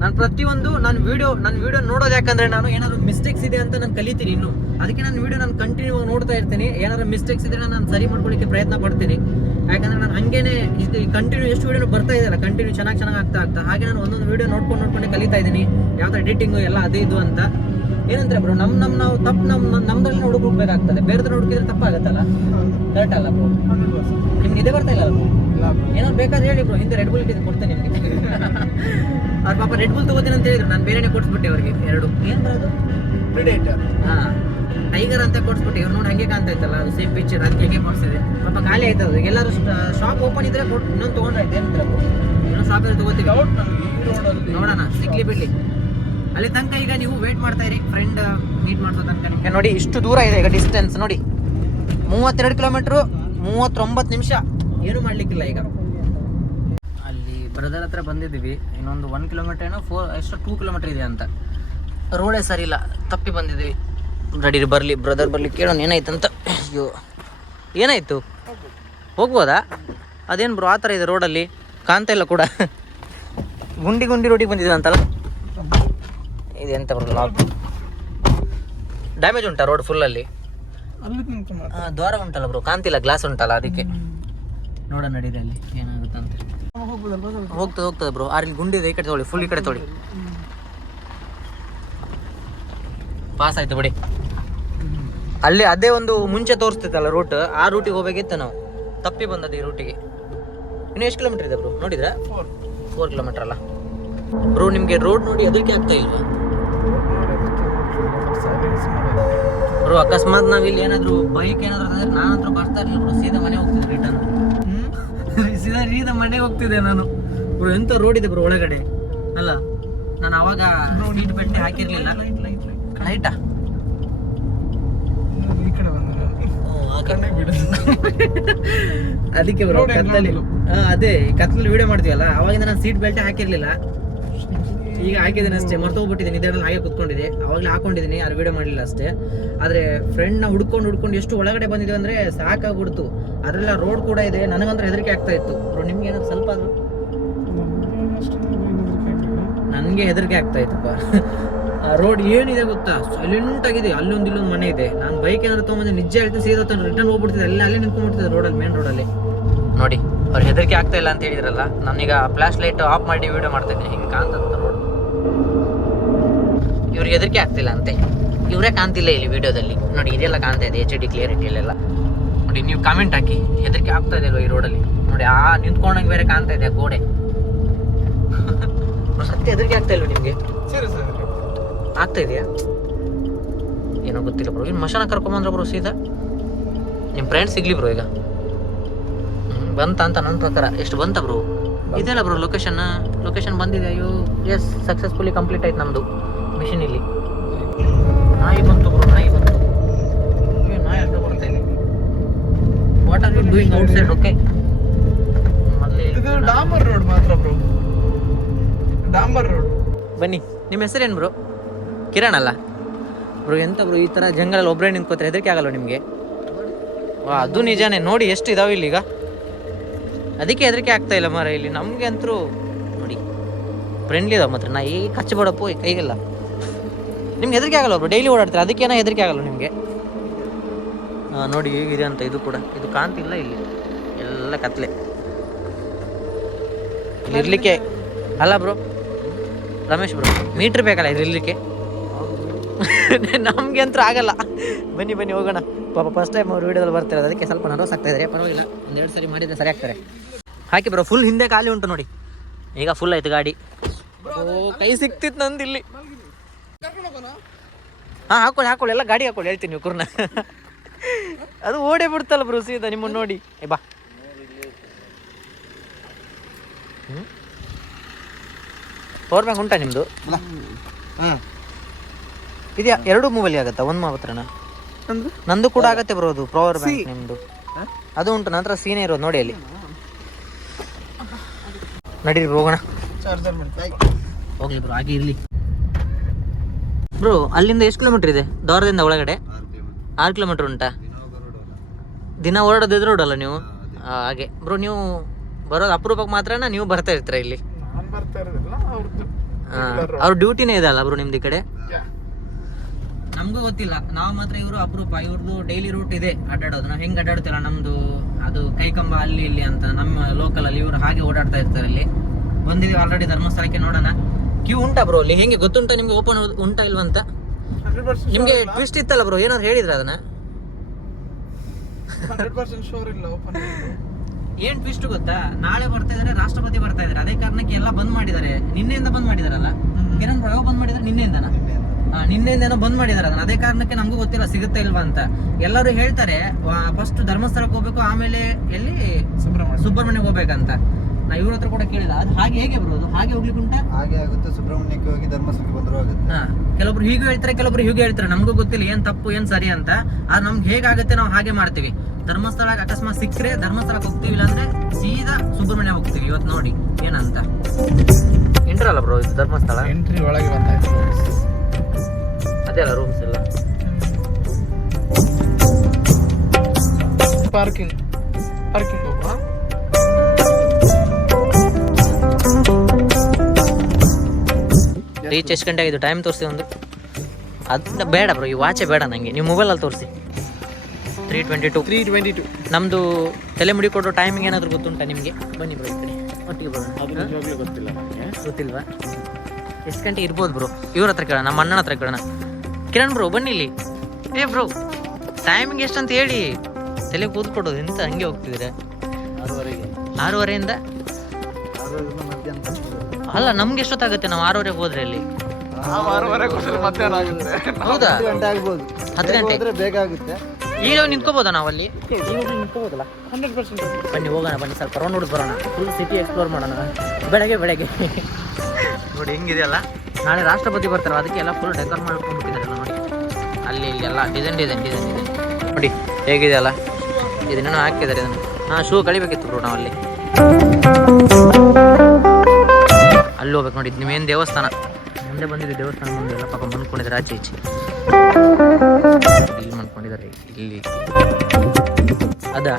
ನಾನು ಪ್ರತಿಯೊಂದು ನನ್ನ ವಿಡಿಯೋ ನೋಡೋದು ಯಾಕಂದ್ರೆ ನಾನು ಏನಾದ್ರು ಮಿಸ್ಟೇಕ್ಸ್ ಇದೆ ಅಂತ ನಾನು ಕಲಿತೀನಿ ಇನ್ನು. ಅದಕ್ಕೆ ನನ್ನ ವಿಡಿಯೋ ನಾನು ಕಂಟಿನ್ಯೂ ನೋಡ್ತಾ ಇರ್ತೀನಿ. ಏನಾದ್ರು ಮಿಸ್ಟೇಕ್ಸ್ ಇದ್ರೆ ನಾನು ಸರಿ ಮಾಡ್ಕೊಳ್ಳಿಕ್ಕೆ ಪ್ರಯತ್ನ ಪಡ್ತೀನಿ. ಯಾಕಂದ್ರೆ ನಾನು ಹಂಗೇನೆ ಕಂಟಿನ್ಯೂ ಎಷ್ಟು ವಿಡಿಯೋ ಬರ್ತಾ ಇದೆಯಲ್ಲ, ಕಂಟಿನ್ಯೂ ಚೆನ್ನಾಗಿ ಆಗ್ತಾ ಹಾಗೆ ನಾನು ಒಂದೊಂದು ವಿಡಿಯೋ ನೋಡ್ಕೊಂಡೆ ಕಲಿತಾ ಇದ್ದೀನಿ. ಯಾವ ಥರ ಎಡಿಟಿಂಗು ಎಲ್ಲ ಅದೇ ಇದು ಅಂತ. ಏನಂತಾರೆ ಬ್ರೋ, ನಾವು ತಪ್ಪು ನಮ್ದ್ರಲ್ಲಿ ಹುಡುಕ್ಬೇಕಾಗ್ತದೆ. ಬೇರೆದ್ರ ಹುಡುಕಿದ್ರೆ ತಪ್ಪಾಗತ್ತಲ್ಲ, ಕರೆಕ್ಟ್ ಅಲ್ಲ ಬ್ರೋ? ನಿಮ್ಗೆ ಇದೇ ಬರ್ತಾ ಇಲ್ಲ ಬ್ರೋ? ಏನಾದ್ರು ಬೇಕಾದ್ರೆ ಹೇಳಿ ಬ್ರೋ, ಹಿಂದೆ ರೆಡ್ ಬುಲ್ ಇಟ್ಟಿದ್ದು ಕೊಡ್ತೇನೆ ನಿಮಗೆ. ಅವ್ರ ಪಾಪ ರೆಡ್ ಬುಲ್ ತಗೋತೀನಿ ಅಂತ ಹೇಳಿದ್ರು, ನಾನು ಬೇರೆನೆ ಕೊಡ್ಸ್ಬಿಟ್ಟೆ ಅವ್ರಿಗೆ 2. ಏನ್ ಬರೋದು? ಪ್ರಿಡೇಟರ್. ಟೈಗರ್ ಅಂತ ಕೊಡ್ಸ್ಬಿಟ್ಟೆ. ಇವ್ರು ನೋಡಿ ಹಂಗೆ ಕಾಣ್ತಾ ಇತ್ತಲ್ಲ, ಅದು ಸೇಮ್ ಪಿಕ್ಚರ್, ಅದಕ್ಕೆ ಹೇಗೆ ಕೊಡ್ಸಿದೆ. ಪಾಪ ಖಾಲಿ ಆಯ್ತದ. ಎಲ್ಲರೂ ಶಾಪ್ ಓಪನ್ ಇದ್ರೆ ಇನ್ನೊಂದು ತೊಗೊಂಡ್ರಾಯ್ತು. ಏನಂತಾರೆ ಇನ್ನೊಂದು ಶಾಪ್ ಇದ್ರೆ ತಗೋತೀವಿ, ನೋಡೋಣ ಸಿಗ್ಲಿ ಬಿಡ್ಲಿ. ಅಲ್ಲಿ ತನಕ ಈಗ ನೀವು ವೇಟ್ ಮಾಡ್ತಾ ಇರಿ, ಫ್ರೆಂಡ್ ಮೀಟ್ ಮಾಡ್ಸೋ ತನಕ. ನೋಡಿ ಇಷ್ಟು ದೂರ ಇದೆ ಈಗ ಡಿಸ್ಟೆನ್ಸ್ ನೋಡಿ, 32 ಕಿಲೋಮೀಟರ್, 39 ನಿಮಿಷ. ಏನು ಮಾಡ್ಲಿಕ್ಕಿಲ್ಲ ಈಗ. ಅಲ್ಲಿ ಬ್ರದರ್ ಹತ್ರ ಬಂದಿದ್ದೀವಿ. ಇನ್ನೊಂದು 1 ಕಿಲೋಮೀಟರ್ ಏನೋ 2 ಕಿಲೋಮೀಟರ್ ಇದೆ ಅಂತ. ರೋಡೇ ಸರಿ ಇಲ್ಲ, ತಪ್ಪಿ ಬಂದಿದ್ದೀವಿ. ರೆಡಿ ಬರಲಿ, ಬ್ರದರ್ ಬರಲಿ, ಕೇಳೋಣ ಏನಾಯ್ತಂತ. ಅಯ್ಯೋ ಏನಾಯ್ತು? ಹೋಗ್ಬೋದಾ? ಅದೇನು ಬ್ರೋ ಆ ಥರ ಇದೆ ರೋಡಲ್ಲಿ, ಕಾಣ್ತಾ ಇಲ್ಲ ಕೂಡ. ಗುಂಡಿ ರೋಡಿಗೆ ಬಂದಿದ್ದೀವಿ ಅಂತಲ್ಲ. ಇದು ಎಂತ ಬರೋ ಲಾಕ್ ಡ್ಯಾಮೇಜ್ ಉಂಟಾ ರೋಡ್ ಫುಲ್ಲಲ್ಲಿ? ದ್ವಾರ ಉಂಟಲ್ಲ ಬ್ರೋ, ಕಾಣ್ತಿಲ್ಲ, ಗ್ಲಾಸ್ ಉಂಟಲ್ಲ, ಅದಕ್ಕೆ ನೋಡೋಣ ನಡೀರಿ ಅಲ್ಲಿ ಏನಾಗುತ್ತಂತ. ಹೋಗ್ತದೆ ಬ್ರೋ. ಅಲ್ಲಿ ಗುಂಡಿ ಇದೆ, ಈ ಕಡೆ ತೊಗೊಳ್ಳಿ, ಫುಲ್ ಈ ಕಡೆ ತೊಗೊಳ್ಳಿ. ಪಾಸ್ ಆಯ್ತು ಬಿಡಿ. ಅಲ್ಲಿ ಅದೇ ಒಂದು ಮುಂಚೆ ತೋರಿಸ್ತಿತ್ತಲ್ಲ ರೂಟ್, ಆ ರೂಟಿಗೆ ಹೋಗ್ಬೇಕಿತ್ತು ನಾವು. ತಪ್ಪಿ ಬಂದದ್ದು ಈ ರೂಟಿಗೆ. ಇನ್ನು ಎಷ್ಟು ಕಿಲೋಮೀಟರ್ ಇದೆ ಬ್ರೋ ನೋಡಿದ್ರ? 4 ಕಿಲೋಮೀಟರ್ ಅಲ್ಲ ಬ್ರೋ. ನಿಮಗೆ ರೋಡ್ ನೋಡಿ ಅದಕ್ಕೆ ಆಗ್ತಾ ಇಲ್ಲ. ಬ್ರೋ ಅಕಸ್ಮಾತ್ ನಾವ್ ಇಲ್ಲಿ ಏನಾದ್ರು ಬೈಕ್ ಏನಾದ್ರು ಅಂದ್ರೆ ನಾನು ಹತ್ರ ಬರ್ತಾ ಇರ್ಲಿಲ್ಲ ಬ್ರೋ, ಸೀದಾ ಮನೆ ಹೋಗ್ತಿದ್ದೆ ರಿಟರ್ನ್. ಸೀದಾ ಮನೆಗೆ ಹೋಗ್ತಿದ್ದೆ ನಾನು ಬ್ರೋ. ಎಂತ ರೋಡ್ ಇದೆ ಬ್ರೋ ಒಳಗಡೆ ಅಲ್ಲ. ನಾನು ಅವಾಗ ಸೀಟ್ ಬೆಲ್ಟ್ ಹಾಕಿರ್ಲಿಲ್ಲ. ಲೈಟಾ ಈ ಕಡೆ ಬಂದ್ರೆ ಅದಕ್ಕೆ ಬ್ರೋ ಕತ್ತಲಿ. ಅದೇ ಕತ್ತಲಲ್ಲಿ ವಿಡಿಯೋ ಮಾಡ್ತೀವಲ್ಲ, ಅವಾಗಿಂದ ನಾನು ಸೀಟ್ ಬೆಲ್ಟ್ ಹಾಕಿರ್ಲಿಲ್ಲ. ಈಗ ಹಾಕಿದ್ದೀನಿ ಅಷ್ಟೇ, ಮರ್ತೋಗ್ಬಿಟ್ಟಿದ್ದೀನಿ. ನಿದ್ದೆ ಹಾಗೆ ಕುತ್ಕೊಂಡಿದ್ದೆ, ಅವಾಗಲೇ ಹಾಕೊಂಡಿದ್ದೀನಿ, ಅದು ವಿಡಿಯೋ ಮಾಡಲಿಲ್ಲ ಅಷ್ಟೇ. ಆದರೆ ಫ್ರೆಂಡ್ನ ಹುಡ್ಕೊಂಡು ಎಷ್ಟು ಒಳಗಡೆ ಬಂದಿದ್ದೀವಿ ಅಂದರೆ ಸಾಕಾಗ್ಬಿಡ್ತು. ಅದರೆಲ್ಲ ರೋಡ್ ಕೂಡ ಇದೆ. ನನಗಂದ್ರೆ ಹೆದರಿಕೆ ಆಗ್ತಾ ಇತ್ತು ಬ್ರೋ. ನಿಮ್ಗೆ ಏನಾದ್ರು ಸ್ವಲ್ಪ ಆದರೂ? ನನಗೆ ಹೆದರಿಕೆ ಆಗ್ತಾ ಇತ್ತಪ್ಪ. ಆ ರೋಡ್ ಏನಿದೆ ಗೊತ್ತಾ, ಸೈಲೆಂಟ್ ಆಗಿದೆ. ಅಲ್ಲೊಂದು ಇಲ್ಲೊಂದು ಮನೆ ಇದೆ. ನಾನು ಬೈಕ್ ಏನಾದ್ರು ತೊಗೊಂಬಂದ್ರೆ ನಿಜ ಹೇಳ್ತೀನಿ ಸೀದಾ ರಿಟರ್ನ್ ಹೋಗ್ಬಿಡ್ತಿದ್ದೆ. ಅಲ್ಲೇ ನಿಂತ್ಕೊಂಡ್ಬಿಡ್ತಿದ್ದೆ ರೋಡಲ್ಲಿ, ಮೇನ್ ರೋಡಲ್ಲಿ. ನೋಡಿ ಅವ್ರು ಹೆದರಿಕೆ ಆಗ್ತಾ ಇಲ್ಲ ಅಂತ ಹೇಳಿದ್ರಲ್ಲ, ನಾನೀಗ ಫ್ಲಾಶ್ ಲೈಟ್ ಆಫ್ ಮಾಡಿ ವಿಡಿಯೋ ಮಾಡ್ತಾ ಇದ್ದೀನಿ. ಹಿಂಗೆ ಕಾಣ್ತಂತ ರೋಡ್. ಇವ್ರಿಗೆ ಹೆದರಿಕೆ ಆಗ್ತಿಲ್ಲ ಅಂತೆ, ಇವರೇ ಕಾಣ್ತಿಲ್ಲ ಇಲ್ಲಿ ವಿಡಿಯೋದಲ್ಲಿ. ನೋಡಿ ಇದೆಲ್ಲ ಕಾಣ್ತಾ ಇದೆ, HD ಕ್ಲಿಯರಿಟಿಯಲ್ಲೆಲ್ಲ. ನೋಡಿ ನೀವು ಕಾಮೆಂಟ್ ಹಾಕಿ, ಹೆದರಿಕೆ ಆಗ್ತಾ ಇದೆ ಅಲ್ವಾ ಈ ರೋಡಲ್ಲಿ? ನೋಡಿ ಆ ನಿಂತ್ಕೊಂಡಂಗೆ ಬೇರೆ ಕಾಣ್ತಾ ಇದೆ ಗೋಡೆ. ಸತ್ಯ ಹೆದರಿಕೆ ಆಗ್ತಾ ಇಲ್ವ ನಿಮಗೆ? ಆಗ್ತಾ ಇದೆಯಾ ಏನೋ ಗೊತ್ತಿಲ್ಲ ಬ್ರೋ. ಇನ್ನು ಮಶಾನ ಕರ್ಕೊಂಬಂದ್ರ ಬ್ರೋ ಸೀದಾ? ನಿಮ್ಮ ಫ್ರೆಂಡ್ಸ್ ಸಿಗ್ಲಿ ಬ್ರೋ ಈಗ. ಬಂತ ಅಂತ ನನ್ನ ಪ್ರಕಾರ. ಎಷ್ಟು ಬಂತ ಬ್ರೋ? ಇದೆಲ್ಲ ಬ್ರೋ ಲೊಕೇಶನ್ ಬಂದಿದೆ. ಅಯ್ಯೋ ಎಸ್, ಸಕ್ಸಸ್ಫುಲಿ ಕಂಪ್ಲೀಟ್ ಆಯ್ತು ನಮ್ಮದು ಮಿಷನ್. ಇಲ್ಲಿ ನಾಯಿ ಬಂತು ಬ್ರೋ, ನಾಯಿ ಬಂತು. ನಾಯಿ ಅಷ್ಟು ಬರ್ತಾ ಇಲ್ಲಿ. What are you doing outside? Okay, ಇದು ಡಾಂಬರ್ ರೋಡ್ ಮಾತ್ರ ಬ್ರೋ, ಡಾಂಬರ್ ರೋಡ್. ಬನ್ನಿ. ನಿಮ್ಮ ಹೆಸರೇನು ಬ್ರೋ? ಕಿರಣ್ ಅಲ್ಲ ಬ್ರೋ? ಎಂತ ಬ್ರೋ ಈ ಥರ ಜಂಗಲಲ್ಲಿ ಒಬ್ಬರೇ ನಿಂತ್ಕೋತಾರೆ, ಹೆದರಿಕೆ ಆಗಲ್ಲ ನಿಮಗೆ? ಅದು ನಿಜಾನೇ. ನೋಡಿ ಎಷ್ಟು ಇದಾವೆ ಇಲ್ಲಿ ಈಗ, ಅದಕ್ಕೆ ಹೆದರಿಕೆ ಆಗ್ತಾ ಇಲ್ಲ ಮಾರ. ಇಲ್ಲಿ ನಮಗೆ ಅಂತರೂ ನೋಡಿ ಫ್ರೆಂಡ್ಲಿ ಇದಾವೆ ಮಾತ್ರ. ನಾ ಈಗ ಕಚ್ಚಬೇಡಪ್ಪೋ ಕೈಗೆಲ್ಲ. ನಿಮ್ಗೆ ಹೆದರಿಕೆ ಆಗಲ್ಲ ಬ್ರೋ? ಡೈಲಿ ಓಡಾಡ್ತಾರೆ, ಅದಕ್ಕೇನೋ ಹೆದರಿಕೆ ಆಗಲ್ಲ ನಿಮಗೆ? ನೋಡಿ ಹೇಗಿದೆ ಅಂತ. ಇದು ಕೂಡ ಇದು ಕಾಣ್ತಿಲ್ಲ ಇಲ್ಲಿ, ಎಲ್ಲ ಕತ್ಲೆ. ಇಲ್ಲಿ ಇರ್ಲಿಕ್ಕೆ ಅಲ್ಲ ಬ್ರೋ ರಮೇಶ್ ಬ್ರೋ, ಮೀಟ್ರ್ ಬೇಕಲ್ಲ ಇರ್ಲಿಕ್ಕೆ. ನಮ್ಗೆ ಅಂತೂ ಆಗಲ್ಲ. ಬನ್ನಿ ಹೋಗೋಣ. ಪಾಪ ಫಸ್ಟ್ ಟೈಮ್ ಅವ್ರು ವೀಡಿಯೋದಲ್ಲಿ ಬರ್ತಾರೆ, ಅದಕ್ಕೆ ಸ್ವಲ್ಪ ನರ್ವಸ್ ಆಗ್ತಾ ಇದ್ದಾರೆ. ಪರವಾಗಿಲ್ಲ, 1-2 ಸರಿ ಮಾಡಿದ್ರೆ ಸರಿ ಆಗ್ತಾರೆ. ಹಾಕಿ ಬ್ರೋ, ಫುಲ್ ಹಿಂದೆ ಖಾಲಿ ಉಂಟು ನೋಡಿ. ಈಗ ಫುಲ್ ಆಯ್ತು ಗಾಡಿ. ಓ ಕೈ ಸಿಕ್ತಿತ್ತು ನಂದು ಇಲ್ಲಿ. ಹಾಂ ಹಾಕೊಳ್ಳಿ ಎಲ್ಲ ಗಾಡಿ ಹಾಕೊಳ್ಳಿ, ಹೇಳ್ತೀನಿ ನೀವು ಕುರ್ನ. ಅದು ಓಡೇ ಬಿಡ್ತಲ್ಲ ಬ್ರೋ ಸೀದಾ ನಿಮ್ಮನ್ನು ನೋಡಿ. ಬಾ. ಪವರ್ ಬ್ಯಾಂಕ್ ಉಂಟಾ ನಿಮ್ಮದು? ಇದೆಯಾ? 2 ಮೊಬೈಲ್ ಆಗುತ್ತಾ? ಒಂದು ಮಾತ್ರನಾ? ನಂದು ಕೂಡ ಆಗತ್ತೆ ಬ್ರೋ ಅದು ಪವರ್ ಬ್ಯಾಂಕ್. ನಿಮ್ಮದು ಅದು ಉಂಟು, ನಂತರ ಸೀನೇ ಇರೋದು ನೋಡಿ ಅಲ್ಲಿ. ನಡೀರಿ ಹೋಗೋಣ. ಹೋಗ್ಲಿ ಬ್ರೋ, ಹಾಗೆ ಇರಲಿ ಬ್ರೋ. ಅಲ್ಲಿಂದ ಎಷ್ಟು ಕಿಲೋಮೀಟರ್ ಇದೆ ದಾರದಿಂದ ಒಳಗಡೆ? 6 ಕಿಲೋಮೀಟರ್ ಉಂಟಾ? ದಿನ ಓಡಾಡೋದು ರೋಡಲ್ಲ ನೀವು? ಹಾಗೆ ಬ್ರೋ. ನೀವು ಬರೋದು ಅಪರೂಪಕ್ಕೆ ಮಾತ್ರನಾ? ನೀವು ಬರ್ತಾ ಇರ್ತೀರ ಇಲ್ಲಿ? ಅವ್ರ ಡ್ಯೂಟಿನೇ ಇದೆ ಅಲ್ಲ ಬ್ರೋ ನಿಮ್ದು ಈ ಕಡೆ? ನಮಗೂ ಗೊತ್ತಿಲ್ಲ, ನಾವು ಮಾತ್ರ ಇವರು ಅಪರೂಪ. ಇವ್ರದ್ದು ಡೈಲಿ ರೂಟ್ ಇದೆ ಅಡ್ಡಾಡೋದು. ನಾವು ಹೆಂಗೆ ಅಡ್ಡಾಡ್ತಿಲ್ಲ, ನಮ್ಮದು ಅದು ಕೈಕಂಬ ಅಲ್ಲಿ ಇಲ್ಲಿ ಅಂತ ನಮ್ಮ ಲೋಕಲಲ್ಲಿ ಇವರು ಹಾಗೆ ಓಡಾಡ್ತಾ ಇರ್ತಾರೆ. ಇಲ್ಲಿ ಬಂದಿದ್ದೀವಿ ಆಲ್ರೆಡಿ ಧರ್ಮಸ್ಥಳಕ್ಕೆ. ನೋಡೋಣ ಕ್ಯೂ ಉಂಟಾ ಬ್ರೋ ಅಲ್ಲಿ? ಹೆಂಗೆ ಗೊತ್ತುಂಟಾ ನಿಮ್ಗೆ? ಓಪನ್ ಉಂಟಾ ಇಲ್ವಾ ಅಂತ ನಿಮ್ಗೆ ಟ್ವಿಸ್ಟ್ ಇತ್ತಲ್ಲ ಬ್ರೋ? ಏನಾದ್ರು ಹೇಳಿದ್ರ ಅದನ್ನ? ಏನ್ ಟ್ವಿಸ್ಟ್ ಗೊತ್ತಾ? ನಾಳೆ ಬರ್ತಾ ಇದಾರೆ, ರಾಷ್ಟ್ರಪತಿ ಬರ್ತಾ ಇದಾರೆ. ಅದೇ ಕಾರಣಕ್ಕೆ ಎಲ್ಲ ಬಂದ್ ಮಾಡಿದ್ದಾರೆ. ನಿನ್ನೆಯಿಂದ ಬಂದ್ ಮಾಡಿದಾರಲ್ಲ ಕಿರಣ್ ಬ್ರೋ? ಬಂದ್ ಮಾಡಿದಾರೆ ನಿನ್ನೆಯಿಂದನಾ? ನಿನ್ನೆಯಿಂದೇನೋ ಬಂದ್ ಮಾಡಿದಾರೆ ಅದನ್ನ. ಅದೇ ಕಾರಣಕ್ಕೆ ನಮಗೂ ಗೊತ್ತಿಲ್ಲ ಸಿಗುತ್ತಾ ಇಲ್ವಾ ಅಂತ. ಎಲ್ಲರೂ ಹೇಳ್ತಾರೆ ಫಸ್ಟ್ ಧರ್ಮಸ್ಥಳಕ್ಕೆ ಹೋಗ್ಬೇಕು, ಆಮೇಲೆ ಎಲ್ಲಿ ಸುಬ್ರಹ್ಮಣ್ಯಕ್ಕೆ ಹೋಗ್ಬೇಕಂತ. ನಾ ಇವ್ರ ಹತ್ರ ಕೂಡ ಕೇಳಿಲ್ಲ. ಅದು ಹಾಗೆ ಹೇಗೆ ಬರೋದು? ಹಾಗೆ ಹೋಗ್ಲಿಕ್ಕೆ ಉಂಟಾ? ಹಾಗೆ ಆಗುತ್ತೆ. ಸುಬ್ರಹ್ಮಣ್ಯಕ್ಕೆ ಹೋಗಿ ಧರ್ಮಸ್ಥಳಕ್ಕೆ ಬಂದರೂ ಆಗುತ್ತೆ. ಕೆಲವೊಬ್ರು ಹೀಗೂ ಹೇಳ್ತಾರೆ, ಕೆಲವೊಬ್ರು ಹೀಗೆ ಹೇಳ್ತಾರೆ. ನಮಗೂ ಗೊತ್ತಿಲ್ಲ ಏನ್ ತಪ್ಪು ಏನ್ ಸರಿ ಅಂತ. ಅದು ನಮ್ಗೆ ಹೇಗಾಗುತ್ತೆ ನಾವು ಹಾಗೆ ಮಾಡ್ತೀವಿ. ಧರ್ಮಸ್ಥಳಕ್ಕೆ ಅಕಸ್ಮಾತ್ ಸಿಕ್ಕರೆ ಧರ್ಮಸ್ಥಳಕ್ಕೆ ಹೋಗ್ತೀವಿ, ಇಲ್ಲಾಂದ್ರೆ ಸೀದಾ ಸುಬ್ರಹ್ಮಣ್ಯ ಹೋಗ್ತೀವಿ. ಇವತ್ತು ನೋಡಿ ಏನಂತ. ಎಂಟ್ರಿ ಅಲ್ಲ ಬ್ರೋ ಇದು ಧರ್ಮಸ್ಥಳ? ಎಂಟ್ರಿ ಒಳಗೆ ಬಂದಾಯ್ತು. ಅದೇ ಅಲ್ಲ ರೂಮ್ಸ್ ಎಲ್ಲ? ಪಾರ್ಕಿಂಗ್ ಹೋಗುವ. ರೀಚ್ ಎಷ್ಟು ಗಂಟೆ ಆಗಿದ್ದು? ಟೈಮ್ ತೋರಿಸಿ ಒಂದು. ಅದು ಬೇಡ ಬ್ರೋ, ಈ ವಾಚೇ ಬೇಡ ನನಗೆ. ನೀವು ಮೊಬೈಲಲ್ಲಿ ತೋರಿಸಿ. 3:22. ನಮ್ಮದು ತಲೆ ಮುಡಿ ಕೊಡೋ ಟೈಮಿಂಗ್ ಏನಾದರೂ ಗೊತ್ತುಂಟಾ ನಿಮಗೆ? ಬನ್ನಿ ಬ್ರೋ ಈ ಕಡೆ ಒಟ್ಟಿಗೆ ಬರೋಣ. ಗೊತ್ತಿಲ್ವಾ? ಎಷ್ಟು ಗಂಟೆ ಇರ್ಬೋದು ಬ್ರೋ? ಇವ್ರ ಹತ್ರ ಕೇಳೋಣ, ನಮ್ಮ ಅಣ್ಣನ ಹತ್ರ ಕೇಳೋಣ. ಕಿರಣ್ ಬ್ರೋ ಬನ್ನಿ ಇಲ್ಲಿ. ಬ್ರೋ ಟೈಮಿಂಗ್ ಎಷ್ಟಂತ ಹೇಳಿ. ತಲೆ ಕೂತ್ಕೊಡೋದು ಎಂತ ಹಂಗೆ ಹೋಗ್ತಿದ್ರೆ? 6:30ಇಂದ ಅಲ್ಲ, ನಮ್ಗೆ ಎಷ್ಟೊತ್ತಾಗುತ್ತೆ? ನಾವು 6:30 ಹೋದ್ರೆ ಅಲ್ಲಿ ನಾವು 6:30 ಕೊಟ್ಟರೆ ಮಧ್ಯಾಹ್ನ ಆಗುತ್ತೆ. ಹೌದಾ 10 ಗಂಟೆ ಆಗ್ಬೋದು. 10 ಗಂಟೆ ಹೋದ್ರೆ ಬೇಗ ಆಗುತ್ತೆ. ಈಗ ನಿಂತ್ಕೋಬೋದಾ ನಾವಲ್ಲಿ? ಈಗ ನಿಂತ್ಕೋಬೋದಲ್ಲ? 100% ಬನ್ನಿ ಹೋಗೋಣ, ಬನ್ನಿ ಸ್ವಲ್ಪ ರೌಂಡ್ ಹೊಡೆದು ಬರೋಣ, ಫುಲ್ ಸಿಟಿ ಎಕ್ಸ್ಪ್ಲೋರ್ ಮಾಡೋಣ ಬೆಳಗ್ಗೆ ನೋಡಿ ಹೆಂಗಿದೆಯಲ್ಲ. ನಾಳೆ ರಾಷ್ಟ್ರಪತಿ ಬರ್ತಾರೆ, ಅದಕ್ಕೆ ಎಲ್ಲ ಫುಲ್ ಡೆಕೋರ್ ಮಾಡ್ಕೊಂಡ್ಬಿಟ್ಟಿದ್ದಾರೆ ನೋಡಿ. ಅಲ್ಲಿ ಇಲ್ಲಿ ಎಲ್ಲ ಡಿಸೈನ್ ನೋಡಿ ಹೇಗಿದೆಯಲ್ಲ. ಇದನ್ನೇನೋ ಹಾಕಿದ್ದಾರೆ ಇದನ್ನು. ಶೂ ಕಳಿಬೇಕಿತ್ತು ಬ್ರೋ ನಾವಲ್ಲಿ. ಅಲ್ಲಿ ಹೋಗ್ಬೇಕು ನೋಡಿ. ಇದು ನಿಮ್ಮೇನು ದೇವಸ್ಥಾನ ಮುಂದೆ ಬಂದಿದ್ದು, ದೇವಸ್ಥಾನ ಮುಂದೆ ಎಲ್ಲ ಪಾಪ ಮನ್ಕೊಂಡಿದ್ದಾರೆ ಆಚೆ ಈಚೆ. ಇಲ್ಲಿ ಮನ್ಕೊಂಡಿದ್ದಾರೆ, ಇಲ್ಲಿ ಅದೇ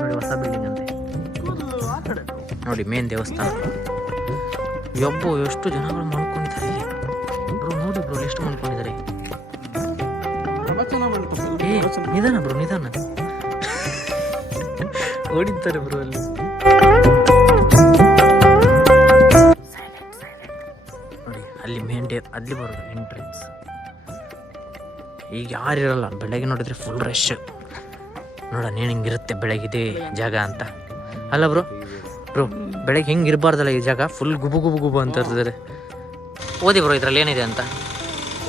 ನೋಡಿ ಹೊಸ ಬಿಲ್ಡಿಂಗ್ ಅಂತೆ ನೋಡಿ, ಮೇನ್ ದೇವಸ್ಥಾನ. ಯಬ್ಬೋ ಎಷ್ಟು ಜನಗಳು ಮನ್ಕೊಂಡಿದ್ದಾರೆ ಇಲ್ಲಿ ಬ್ರೋ. ನೋಡಿ ಬ್ರೋ ಎಷ್ಟು ಮನ್ಕೊಂಡಿದ್ದಾರೆ. ನಿಧಾನ ಬ್ರೋ, ನಿಧಾನ ಓಡಿದ್ದಾರೆ ಬ್ರೋ ಅಲ್ಲಿ. ನೋಡಿ ಅಲ್ಲಿ ಮೇನ್ ಅಲ್ಲಿ ಬರೋದು ಎಂಟ್ರೆನ್ಸ್. ಈಗ ಯಾರಿರಲ್ಲ, ಬೆಳಗ್ಗೆ ನೋಡಿದ್ರೆ ಫುಲ್ ರಶ್. ನೋಡೋಣ ಏನು ಹಿಂಗಿರುತ್ತೆ ಬೆಳಗ್ಗೆ ಜಾಗ ಅಂತ ಅಲ್ಲ ಬ್ರೋ. ಬೆಳಗ್ಗೆ ಹಿಂಗೆ ಇರಬಾರ್ದಲ್ಲ ಈ ಜಾಗ, ಫುಲ್ ಗುಬು ಅಂತ ಇರ್ತಾರೆ. ಓದಿ ಬ್ರೋ ಇದ್ರಲ್ಲಿ ಏನಿದೆ ಅಂತ.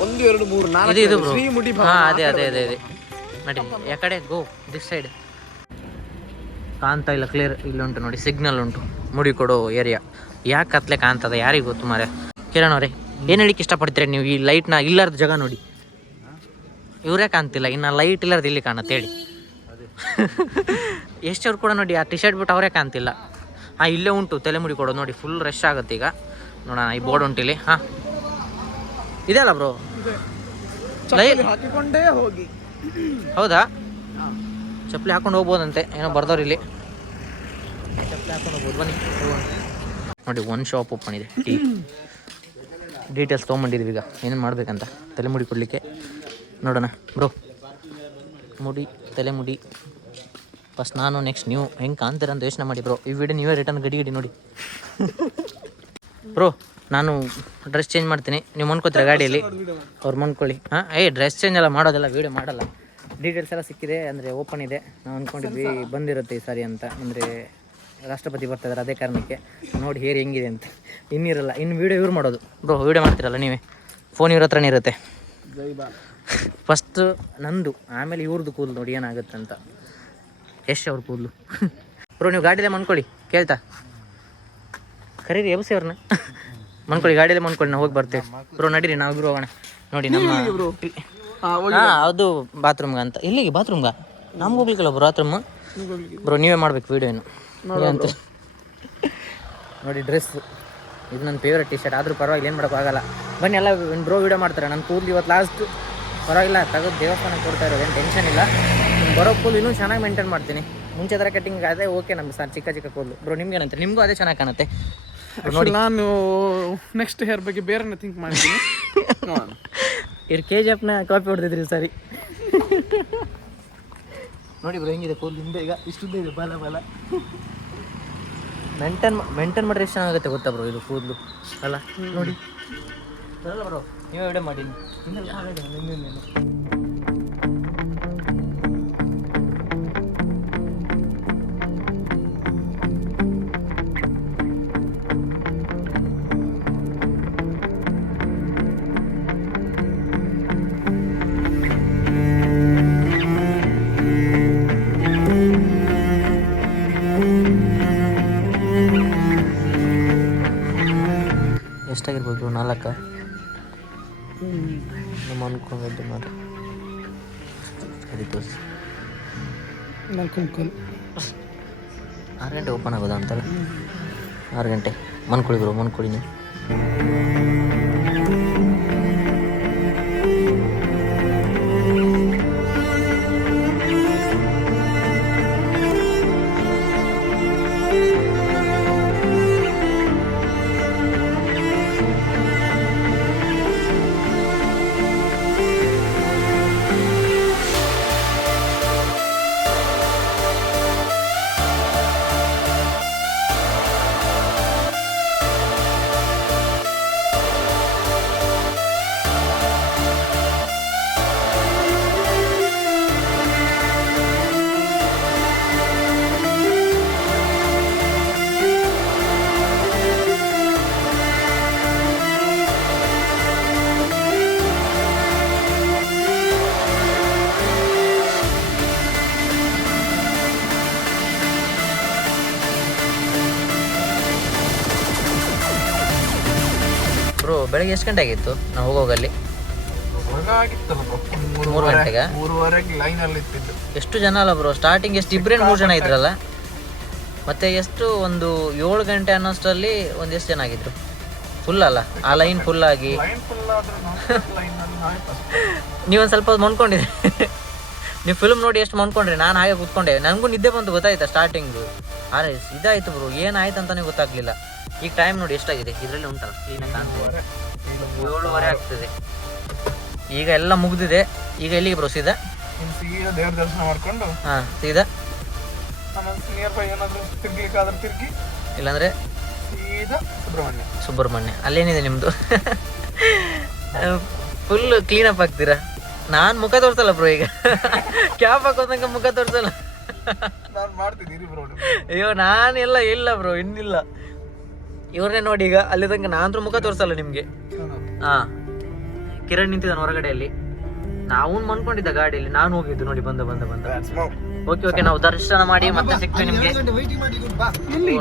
1 2 3 4 ಇದು ಬ್ರೋ. ಶ್ರೀ ಮುಡಿ ಹಾಂ ಅದೇ ನೋಡಿ. ಯಾಕಡೆ ಗೋ ದಿಸ್ ಸೈಡ್ ಕಾಣ್ತಾ ಇಲ್ಲ, ಕ್ಲಿಯರ್. ಇಲ್ಲುಂಟು ನೋಡಿ, ಸಿಗ್ನಲ್ ಉಂಟು, ಮುಡಿ ಕೊಡೋ ಏರಿಯಾ. ಯಾಕೆ ಕತ್ಲೆ ಕಾಣ್ತದೆ ಯಾರಿಗೆ ಗೊತ್ತು ಮಾರೆ. ಕಿರಣ್ ಅವರೇ ಏನು ಹೇಳಿಕ್ಕೆ ಇಷ್ಟಪಡ್ತೀರಿ ನೀವು? ಈ ಲೈಟ್ನ ಇಲ್ಲಾರ್ದ ಜಾಗ ನೋಡಿ, ಇವರೇ ಕಾಣ್ತಿಲ್ಲ, ಇನ್ನು ಲೈಟ್ ಇಲ್ಲಾರ್ದು ಇಲ್ಲಿ ಕಾಣುತ್ತೆ ಹೇಳಿ. ಎಷ್ಟವ್ರು ಕೂಡ ನೋಡಿ ಆ ಟಿ ಶರ್ಟ್ ಬಿಟ್ಟು ಅವರೇ ಕಾಣ್ತಿಲ್ಲ. ಇಲ್ಲೇ ಉಂಟು ತಲೆಮುಡಿ ಕೊಡೋದು ನೋಡಿ, ಫುಲ್ ರಶ್ ಆಗುತ್ತೆ ಈಗ. ನೋಡೋಣ, ಈ ಬೋರ್ಡ್ ಉಂಟು ಇಲ್ಲಿ. ಇದೆ ಅಲ್ಲ ಬ್ರೋ, ಹಾಕಿಕೊಂಡೇ ಹೋಗಿ. ಹೌದಾ? ಚಪ್ಪಲಿ ಹಾಕೊಂಡು ಹೋಗ್ಬೋದಂತೆ, ಏನೋ ಬರ್ದವ್ರು ಇಲ್ಲಿ. ಚಪ್ಪಲಿ ಹಾಕೊಂಡು ಹೋಗ್ಬೋದು, ಬನ್ನಿ ನೋಡಿ. ಒಂದು ಶಾಪ್ ಓಪನ್ ಇದೆ, ಟೀ. ಡೀಟೇಲ್ಸ್ ತೊಗೊಂಬಂದಿದ್ದೀವಿ ಈಗ ಏನೇನು ಮಾಡ್ಬೇಕಂತ ತಲೆಮುಡಿ ಕೊಡಲಿಕ್ಕೆ. ನೋಡೋಣ ಬ್ರೋ, ಮುಡಿ ತಲೆಮುಡಿ ಫಸ್ಟ್ ನಾನು, ನೆಕ್ಸ್ಟ್ ನೀವು ಹೆಂಗೆ ಕಾಣ್ತೀರ ಅಂತ ಯೋಚನೆ ಮಾಡಿ ಬ್ರೋ. ಈ ವಿಡಿಯೋ ನೀವೇ ರಿಟರ್ನ್ ಗಡಿ ನೋಡಿ ಬ್ರೋ. ನಾನು ಡ್ರೆಸ್ ಚೇಂಜ್ ಮಾಡ್ತೀನಿ, ನೀವು ಮನ್ಕೋತೀರ ಗಾಡಿಯಲ್ಲಿ, ಅವ್ರು ಮನ್ಕೊಳ್ಳಿ. ಡ್ರೆಸ್ ಚೇಂಜ್ ಎಲ್ಲ ಮಾಡೋದಲ್ಲ, ವೀಡಿಯೋ ಮಾಡಲ್ಲ. ಡೀಟೇಲ್ಸ್ ಎಲ್ಲ ಸಿಕ್ಕಿದೆ, ಅಂದರೆ ಓಪನ್ ಇದೆ. ನಾವು ಅಂದ್ಕೊಂಡಿದ್ವಿ ಬಂದಿರುತ್ತೆ ಈ ಸಾರಿ ಅಂತ, ಅಂದರೆ ರಾಷ್ಟ್ರಪತಿ ಬರ್ತಾಯಿದ್ದಾರೆ, ಅದೇ ಕಾರಣಕ್ಕೆ. ನೋಡಿ ಹೇರಿ ಹೆಂಗಿದೆ ಅಂತ. ಇನ್ನಿರಲ್ಲ, ಇನ್ನು ವೀಡಿಯೋ ಇವ್ರು ಮಾಡೋದು ಬ್ರೋ. ವೀಡಿಯೋ ಮಾಡ್ತಿರಲ್ಲ ನೀವೇ, ಫೋನ್ ಇವ್ರ ಹತ್ರನೇ ಇರುತ್ತೆ. ಫಸ್ಟ್ ನಂದು, ಆಮೇಲೆ ಇವ್ರದ್ದು ಕೂದಲು ನೋಡಿ ಏನಾಗುತ್ತೆ ಅಂತ. ಎಷ್ಟು ಅವ್ರ ಕೂದಲು ಬ್ರೋ. ನೀವು ಗಾಡಿಯಲ್ಲೇ ಮನ್ಕೊಳ್ಳಿ, ಕೇಳ್ತಾ ಕರೀರಿ ಎಬ್ಸಿ ಅವ್ರನ್ನ. ಮನ್ಕೊಳ್ಳಿ, ಗಾಡಿಯಲ್ಲೇ ಮನ್ಕೊಳ್ಳಿ, ನಾವು ಹೋಗಿ ಬರ್ತೇವೆ ಬ್ರೋ. ನಡೀರಿ ನಾವು ಇಬ್ರು ಹೋಗೋಣ. ನೋಡಿ ನಮ್ಮ ಅದು ಬಾತ್ರೂಮ್ಗೆ ಅಂತ. ಇಲ್ಲಿಗೆ ಬಾತ್ರೂಮ್ಗ ನಮ್ಗೆ ಹೋಗ್ಲಿಕ್ಕಲ್ಲ ಬ್ರೋ ಬಾತ್ರೂಮ್ ಬ್ರೋ. ನೀವೇ ಮಾಡ್ಬೇಕು ವೀಡಿಯೋನು ಅಂತ. ನೋಡಿ ಡ್ರೆಸ್ ಇದು ನನ್ನ ಫೇವ್ರೆಟ್ ಟಿ ಶರ್ಟ್, ಆದರೂ ಪರವಾಗಿಲ್ಲ, ಏನು ಮಾಡೋಕ್ಕಾಗಲ್ಲ. ಬನ್ನಿ ಎಲ್ಲ ಬ್ರೋ ವೀಡಿಯೋ ಮಾಡ್ತಾರೆ. ನನ್ನ ಕೂದಲು ಇವತ್ತು ಲಾಸ್ಟ್ ಪರವಾಗಿಲ್ಲ, ತೆಗೆದು ದೇವಸ್ಥಾನಕ್ಕೆ ಕೊಡ್ತಾ ಇರೋದು, ಏನು ಟೆನ್ಷನ್ ಇಲ್ಲ. ಬರೋ ಕೂದಲು ಇನ್ನೂ ಚೆನ್ನಾಗಿ ಮೇಂಟೈನ್ ಮಾಡ್ತೀನಿ. ಮುಂಚೆ ಥರ ಕಟ್ಟಿಂಗ್ ಅದೇ ಓಕೆ ನಮ್ಗೆ ಸರ್, ಚಿಕ್ಕ ಕೂದಲು ಬ್ರೋ. ನಿಮ್ಗೆ ಏನಂತ? ನಿಮಗೂ ಅದೇ ಚೆನ್ನಾಗಿ ಕಾಣುತ್ತೆ ನೋಡಿ. ನಾನು ನೆಕ್ಸ್ಟ್ ಹೇರ್ ಬಗ್ಗೆ ಬೇರೆ ಥಿಂಕ್ ಮಾಡ್ತೀನಿ. ಇವ್ರು KGF ಕಾಪಿ ಹೊಡೆದಿದ್ರಿ ಸರಿ. ನೋಡಿ ಬ್ರೋ ಹೆಂಗಿದೆ ಕೂದಲು ಹಿಂದೆ, ಈಗ ಇಷ್ಟುದ್ದ ಇದೆ ಬಾಲ. ಮೇಂಟೈನ್ ಮಾಡಿದ್ರೆ ಎಷ್ಟು ಚೆನ್ನಾಗುತ್ತೆ ಗೊತ್ತಾ ಬ್ರೋ ಇದು ಕೂದಲು ಅಲ್ಲ. ನೋಡಿ ಬರಲ್ಲ ಬ್ರೋ, ನೀವೇ ವಿಡಿಯೋ ಮಾಡಿ. ಎಷ್ಟಾಗಿರ್ಬೋದು? 4 ನಮ್ಮ ಅನ್ಕೊಂಡಿದ್ದು ಮಾತ್ರ. ಸರಿ ತೋರಿಸಿ. 4 6 ಗಂಟೆ ಓಪನ್ ಆಗೋದಾ ಅಂತಲ್ಲ? 6 ಗಂಟೆ ಮನ್ಕೊಳ್ಳಿ ಬ್ರೋ, ಮನ್ಕೊಳ್ಳಿ ನೀವು. ಬೆಳಗ್ಗೆ ಎಷ್ಟು ಗಂಟೆ ಆಗಿತ್ತು ನಾವು ಹೋಗೋಗಲ್ಲಿ? 3 ಗಂಟೆಗೆ. 3:30 ಲೈನಲ್ಲಿ ಇತ್ತಿದ್ದು. ಎಷ್ಟು ಜನ ಅಲ್ಲ ಬ್ರೋ, ಸ್ಟಾರ್ಟಿಂಗ್ ಎಷ್ಟು 2-3 ಜನ ಇದ್ರಲ್ಲ, ಮತ್ತೆ ಎಷ್ಟು ಒಂದು 7 ಗಂಟೆ ಅನ್ನೋಷ್ಟರಲ್ಲಿ ಎಷ್ಟು ಜನ ಆಗಿದ್ರು? ಫುಲ್ ಅಲ್ಲ, ಆ ಲೈನ್ ಫುಲ್ ಆಗಿ ನೀವೊಂದು ಸ್ವಲ್ಪ ಮೊನ್ಕೊಂಡಿದ್ರಿ. ನೀವು ಫಿಲ್ಮ್ ನೋಡಿ ಎಷ್ಟು ಮೊನ್ಕೊಂಡ್ರಿ, ನಾನು ಹಾಗೆ ಕೂತ್ಕೊಂಡೆ, ನನಗೂ ನಿದ್ದೆ ಬಂತು ಗೊತ್ತಾಯ್ತಾ ಸ್ಟಾರ್ಟಿಂಗು. ಅರೆ ಇದಾಯ್ತು ಬ್ರೋ, ಏನಾಯ್ತು ಅಂತಲೇ ಗೊತ್ತಾಗ್ಲಿಲ್ಲ. ಈಗ ಟೈಮ್ ನೋಡಿ ಎಷ್ಟಾಗಿದೆ, ಇದರಲ್ಲಿ ಉಂಟಲ್ಲ ಕ್ಲೀನಾಗಿ ಕಾಣ್ತದೆ, 7:30 ಆಗ್ತದೆ. ಈಗ ಎಲ್ಲ ಮುಗ್ದಿದೆ. ಈಗ ಎಲ್ಲಿಗೆ ಬ್ರೋ? ಸೀದಾ ದೇವ್ರ ದರ್ಶನ ಮಾಡ್ಕೊಂಡು ಹಾಂ ಸೀದಾ ನಿಯರ್ ಬೈ ಏನಾದರೂ ತಿರ್ಗ್ಲಿಕ್ಕಾದ್ರೆ ತಿರ್ಗಿ, ಇಲ್ಲಾಂದ್ರೆ ಸೀದಾ ಸುಬ್ರಹ್ಮಣ್ಯ. ಅಲ್ಲೇನಿದೆ ನಿಮ್ಮದು? ಫುಲ್ ಕ್ಲೀನಪ್ ಆಗ್ತೀರಾ? ನಾನು ಮುಖ ತೋರಿಸಲ್ಲ ಬ್ರೋ, ಈಗ ಕ್ಯಾಪ್ ಹಾಕೋದಂಗೆ ಮುಖ ತೋರಿಸಲ್ಲ. ನಾನು ಮಾಡ್ತೀನಿ ಬ್ರೋ. ಅಯ್ಯೋ ನಾನೆಲ್ಲ ಇಲ್ಲ ಬ್ರೋ, ಇನ್ನಿಲ್ಲ. ಇವ್ರನ್ನೇ ನೋಡಿ ಈಗ ಅಲ್ಲಿ ತನಕ ನಾನಂತೂ ಮುಖ ತೋರಿಸಲ್ಲ ನಿಮಗೆ. ಹಾಂ, ಕಿರಣ್ ನಿಂತಿದ್ದಾನೆ ಹೊರಗಡೆಯಲ್ಲಿ, ನಾವು ಮನ್ಕೊಂಡಿದ್ದ ಗಾಡಿಯಲ್ಲಿ, ನಾನು ಹೋಗಿದ್ದು ನೋಡಿ. ಬಂದ ಓಕೆ, ನಾವು ದರ್ಶನ ಮಾಡಿ ಮತ್ತೆ ಸಿಗ್ತೀವಿ ನಿಮಗೆ.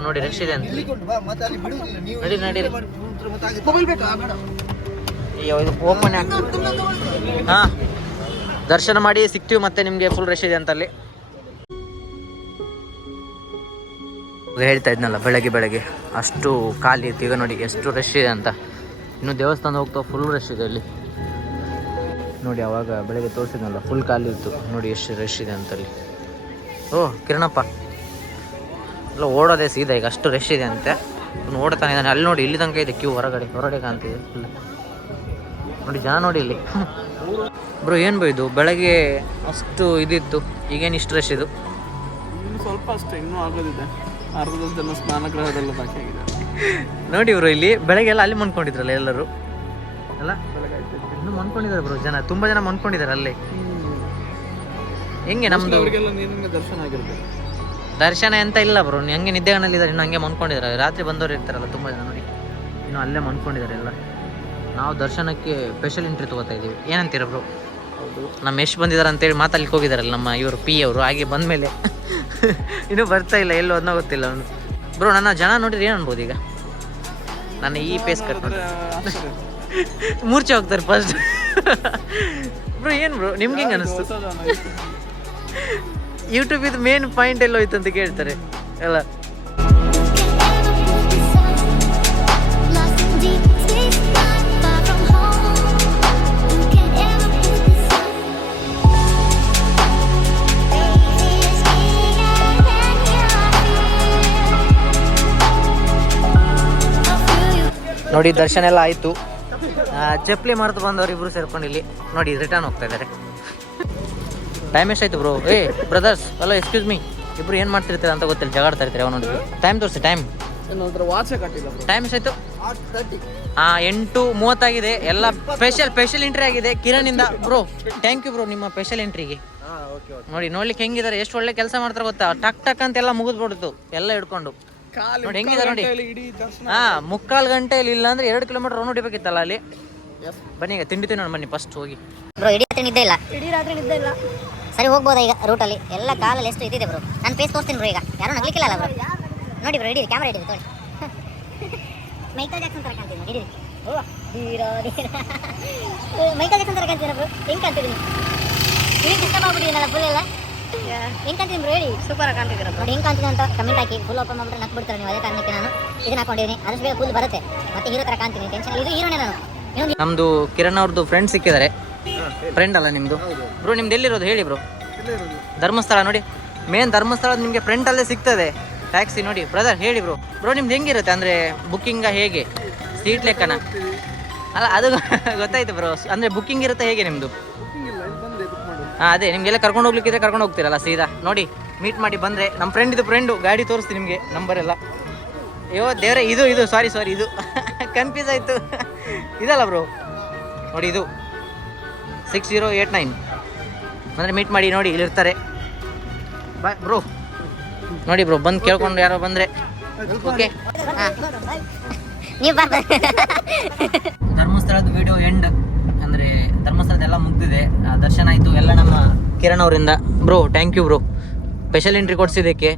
ನೋಡಿ ರಶ್ ಇದೆ ಅಂತ ನಡಿ. ಅಯ್ಯೋ ಇದು ಓಪನ್ ಆಗ್ತದೆ. ಹಾಂ, ದರ್ಶನ ಮಾಡಿ ಸಿಗ್ತೀವಿ ಮತ್ತೆ ನಿಮಗೆ. ಫುಲ್ ರಶ್ ಇದೆ ಅಂತಲ್ಲಿ ಹೇಳ್ತಾ ಇದ್ನಲ್ಲ, ಬೆಳಗ್ಗೆ ಅಷ್ಟು ಖಾಲಿ ಇತ್ತು. ಈಗ ನೋಡಿ ಎಷ್ಟು ರಶ್ ಇದೆ ಅಂತ. ಇನ್ನು ದೇವಸ್ಥಾನ ಹೋಗ್ತಾ ಫುಲ್ ರಶ್ ಇದೆ ಅಲ್ಲಿ ನೋಡಿ. ಅವಾಗ ಬೆಳಗ್ಗೆ ತೋರಿಸಿದ್ನಲ್ಲ, ಫುಲ್ ಖಾಲಿ ಇತ್ತು ನೋಡಿ ಎಷ್ಟು ರಶ್ ಇದೆ ಅಂತಲ್ಲಿ. ಓ ಕಿರಣಪ್ಪ ಎಲ್ಲ ಓಡೋದೇ ಸೀದಾ, ಈಗ ಅಷ್ಟು ರಶ್ ಇದೆ ಅಂತೆ. ಓಡ್ತಾನೆ ಇದ್ದಾನೆ ಅಲ್ಲಿ ನೋಡಿ. ಇಲ್ಲಿ ತನಕ ಇದೆ ಕ್ಯೂ, ಹೊರಗಡೆ ಕಾಣ್ತಿದೆ ಫುಲ್ ನೋಡಿ. ಜನ ನೋಡಿ ಇಲ್ಲಿ. ಬ್ರೋ ಏನು ಬೋ ಇದು ಬೆಳಗ್ಗೆ ಅಷ್ಟು ಇದಿತ್ತು, ಈಗೇನು ಇಷ್ಟು ರಶ್ ಇದು? ಇನ್ನು ಸ್ವಲ್ಪ ಅಷ್ಟೇ, ಇನ್ನೂ ಆಗೋದಿದೆ. ಅರ್ಧ ಜನ ಸ್ನಾನಗೃಹದೆಲ್ಲ ಬಾಕಿ ಆಗಿದೆ ನೋಡಿ ಬ್ರೋ. ಇಲ್ಲಿ ಬೆಳಗ್ಗೆಲ್ಲ ಅಲ್ಲಿ ಮನ್ಕೊಂಡಿದ್ರಲ್ಲ ಎಲ್ಲರೂ, ಅಲ್ಲ ಇನ್ನೂ ಮನ್ಕೊಂಡಿದ್ದಾರೆ ಬ್ರೋ ಜನ, ತುಂಬ ಜನ ಮನ್ಕೊಂಡಿದ್ದಾರೆ ಅಲ್ಲೇ. ಹೆಂಗೆ ನಮ್ದು ದರ್ಶನ ಆಗಿರ್ಬೇಕು. ದರ್ಶನ ಎಂತ ಇಲ್ಲ ಬ್ರೋ, ಹಂಗೆ ನಿದ್ದೆಗಾನಲ್ಲಿದ್ದಾರೆ, ಇನ್ನು ಹಂಗೆ ಮನ್ಕೊಂಡಿದ್ದಾರೆ. ರಾತ್ರಿ ಬಂದವರು ಇರ್ತಾರಲ್ಲ ತುಂಬ ಜನ ನೋಡಿ, ಇನ್ನು ಅಲ್ಲೇ ಮನ್ಕೊಂಡಿದ್ದಾರೆ ಎಲ್ಲ. ನಾವು ದರ್ಶನಕ್ಕೆ ಸ್ಪೆಷಲ್ ಎಂಟ್ರಿ ತೊಗೋತಾ ಇದ್ದೀವಿ. ಏನಂತೀರ ಬ್ರೋ? ನಮ್ಮ ಎಷ್ಟು ಬಂದಿದ್ದಾರೆ ಅಂತೇಳಿ ಮಾತಾಡ್ಲಿಕ್ಕೆ ಹೋಗಿದ್ದಾರಲ್ಲ ನಮ್ಮ ಇವರು ಪಿ ಅವರು. ಹಾಗೆ ಬಂದಮೇಲೆ ಇನ್ನೂ ಬರ್ತಾ ಇಲ್ಲ, ಎಲ್ಲೋ ಅದನ್ನ ಗೊತ್ತಿಲ್ಲ ಅವನು. ಬ್ರೋ ನನ್ನ ಜನ ನೋಡಿದ್ರೆ ಏನು ಅನ್ಬೋದು ಈಗ? ನನ್ನ ಈ ಪೇಸ್ ಕಟ್ ಮೂರ್ಛೆ ಹೋಗ್ತಾರೆ ಫಸ್ಟ್. ಬ್ರೋ ಏನು ಬ್ರೋ ನಿಮ್ಗೆ ಹೆಂಗೆ ಅನಿಸ್ತು? ಯೂಟ್ಯೂಬ್ ಇದು ಮೇನ್ ಪಾಯಿಂಟ್ ಎಲ್ಲ ಹೋಯ್ತು ಅಂತ ಕೇಳ್ತಾರೆ ಎಲ್ಲ. ನೋಡಿ ದರ್ಶನ ಎಲ್ಲ ಆಯಿತು. ಚಪ್ಪಲಿ ಮರೆತು ಬಂದವರು ಇಬ್ಬರು ಸೇರ್ಕೊಂಡು ಇಲ್ಲಿ ನೋಡಿ ರಿಟರ್ನ್ ಹೋಗ್ತಾ ಇದ್ದಾರೆ. ಟೈಮ್ ಎಷ್ಟಾಯ್ತು ಬ್ರೋ? ಬ್ರದರ್ಸ್ ಅಲ್ಲ, ಎಕ್ಸ್ಕ್ಯೂಸ್ ಮೀ, ಇಬ್ರು ಏನು ಮಾಡ್ತಿರ್ತಾರೆ ಅಂತ ಗೊತ್ತಿಲ್ಲ, ಜಗಾಡ್ತಾ ಇರ್ತಾರೆ. ಅವನು ನೋಡಿ ಟೈಮ್ ತೋರಿಸಿ, ಟೈಮ್ ಎಷ್ಟಾಯ್ತು? 8:30 ಆಗಿದೆ. ಎಲ್ಲ ಸ್ಪೆಷಲ್ ಎಂಟ್ರಿ ಆಗಿದೆ ಕಿರಣಿಂದ. ಬ್ರೋ ಥ್ಯಾಂಕ್ ಯು ಬ್ರೋ ನಿಮ್ಮ ಸ್ಪೆಷಲ್ ಎಂಟ್ರಿಗೆ. ನೋಡ್ಲಿಕ್ಕೆ ಹೆಂಗಿದ್ದಾರೆ, ಎಷ್ಟು ಒಳ್ಳೆ ಕೆಲಸ ಮಾಡ್ತಾರೆ ಗೊತ್ತಾ? ಟಕ್ ಅಂತ ಎಲ್ಲ ಮುಗಿದ್ಬಿಡ್ತು ಎಲ್ಲ ಹಿಡ್ಕೊಂಡು. ನೋಡಿ ಹೆಂಗಿದ್ದಾರೆ ನೋಡಿ. 3/4 ಗಂಟೆಯಲ್ಲಿ, ಇಲ್ಲ ಅಂದ್ರೆ 2 ಕಿಲೋಮೀಟರ್ ರೌಂಡ್ ಹೊಡಿಬೇಕಿತ್ತಲ್ಲ ಅಲ್ಲಿ. ಬನ್ನಿ ಈಗ ತಿಂಡಿ ತಿನ್ನೋಣ ಬನ್ನಿ ಫಸ್ಟ್ ಹೋಗಿ. ಬ್ರೋ ಇಡೀ ರಾತ್ರಿ ನಿದ್ದೆ ಇಲ್ಲ. ಸರಿ ಹೋಗ್ಬೋದಾ ಈಗ ರೂಟಲ್ಲಿ? ಎಲ್ಲ ಕಾಲಲ್ಲಿ ಎಷ್ಟು ಇದಿದೆ ಬ್ರೋ. ನಾನು ಫೇಸ್ ತೋರಿಸ್ತೀನಿ ಬ್ರೋ. ಈಗ ಯಾರು ನಗ್ಲಿಕ್ಕಿಲ್ಲ ಅಲ್ಲ ಬ್ರೋ? ನೋಡಿ ಬ್ರೋ, ಇಡೀ ಕ್ಯಾಮ್ರಾ ಇಡೀರಿ ನೋಡಿ. ಮೈಕಲ್ ಜಾಕ್ಸನ್ ಥರ ಕಾಣ್ತೀನಿ ಇಡೀರಿ. ಓ ಮೈಕಲ್ ಜಾಕ್ಸನ್ ಥರ ಕಾಣ್ತೀರಾ ಬ್ರೋ? ಹೆಂಗೆ ಕಾಣ್ತಿದ್ದೀನಿ? ನೀವು ಡಿಸ್ಟರ್ಬ್ ಆಗ್ಬಿಟ್ಟಿದ್ದೀನಲ್ಲ ಫುಲ್ ಎಲ್ಲ. ಹೆಂಗೆ ಕಾಣ್ತೀನಿ ಬ್ರೋ ಹೇಳಿ? ಸೂಪರ್ ಆಗಿ ಕಾಣ್ತಿದ್ದೀರ ನೋಡಿ. ಹೆಂಗೆ ಕಾಣ್ತೀನಿ ಅಂತ ಕಮೆಂಟ್ ಹಾಕಿ. ಫುಲ್ ಓಪನ್ ಮಾಡ್ಬಿಟ್ರೆ ನಕ್ ಬಿಡ್ತಾರೆ ನೀವು. ಅದೇ ಕಾರಣಕ್ಕೆ ನಾನು ಇದನ್ನ ಹಾಕೊಂಡಿದ್ದೀನಿ. ಅದಷ್ಟು ಬೇಗ ಫುಲ್ ಬರುತ್ತೆ, ಮತ್ತೆ ಹೀರೋ ಥರ ಕಾಣ್ತೀನಿ. ಟೆನ್ಷನ್ ಇದು ಹೀರೋನೇ ನಾನು. ನಮ್ದು ಕಿರಣ್ ಅವ್ರದ್ದು ಫ್ರೆಂಡ್ ಸಿಕ್ಕಿದ್ದಾರೆ. ಫ್ರೆಂಡ್ ಅಲ್ಲ ನಿಮ್ದು ಬ್ರೋ? ನಿಮ್ದು ಎಲ್ಲಿರೋದು ಹೇಳಿ ಬ್ರೋ? ಧರ್ಮಸ್ಥಳ ನೋಡಿ, ಮೇನ್ ಧರ್ಮಸ್ಥಳ ನಿಮಗೆ ಫ್ರಂಟಲ್ಲೇ ಸಿಗ್ತದೆ ಟ್ಯಾಕ್ಸಿ ನೋಡಿ. ಬ್ರದರ್ ಹೇಳಿ ಬ್ರೋ ನಿಮ್ದು ಹೆಂಗಿರುತ್ತೆ ಅಂದರೆ ಬುಕ್ಕಿಂಗ ಹೇಗೆ? ಸೀಟ್ ಲೆಕ್ಕನ ಅಲ್ಲ ಅದು ಗೊತ್ತಾಯ್ತು ಬ್ರೋ. ಅಂದರೆ ಬುಕ್ಕಿಂಗ್ ಇರುತ್ತೆ ಹೇಗೆ ನಿಮ್ಮದು? ಅದೇ ನಿಮಗೆಲ್ಲ ಕರ್ಕೊಂಡು ಹೋಗ್ಲಿಕ್ಕಿದ್ರೆ ಕರ್ಕೊಂಡು ಹೋಗ್ತೀರಲ್ಲ ಸೀದಾ. ನೋಡಿ ಮೀಟ್ ಮಾಡಿ ಬಂದರೆ ನಮ್ಮ ಫ್ರೆಂಡು ಗಾಡಿ ತೋರಿಸ್ತೀನಿ ನಿಮಗೆ, ನಂಬರ್ ಎಲ್ಲ. ಅಯ್ಯೋ ದೇವ್ರೆ, ಇದು ಸಾರಿ ಇದು ಕನ್ಫ್ಯೂಸ್ ಆಯಿತು. ಇದಲ್ಲ ಬ್ರೋ ನೋಡಿ, ಇದು 6089 ಅಂದರೆ ಮೀಟ್ ಮಾಡಿ ನೋಡಿ, ಇಲ್ಲಿರ್ತಾರೆ. Bye bro. ನೋಡಿ ಬ್ರೋ ಬಂದು ಕೇಳ್ಕೊಂಡು ಯಾರೋ ಬಂದರೆ ಓಕೆ. ಧರ್ಮಸ್ಥಳದ ವಿಡಿಯೋ ಎಂಡ್ ಅಂದರೆ ಧರ್ಮಸ್ಥಳದೆಲ್ಲ ಮುಗ್ದಿದೆ, ದರ್ಶನ ಆಯಿತು ಎಲ್ಲ ನಮ್ಮ ಕಿರಣ್ ಅವರಿಂದ. Bro thank you bro special entry ಕೊಡಿಸಿದ್ದಕ್ಕೆ.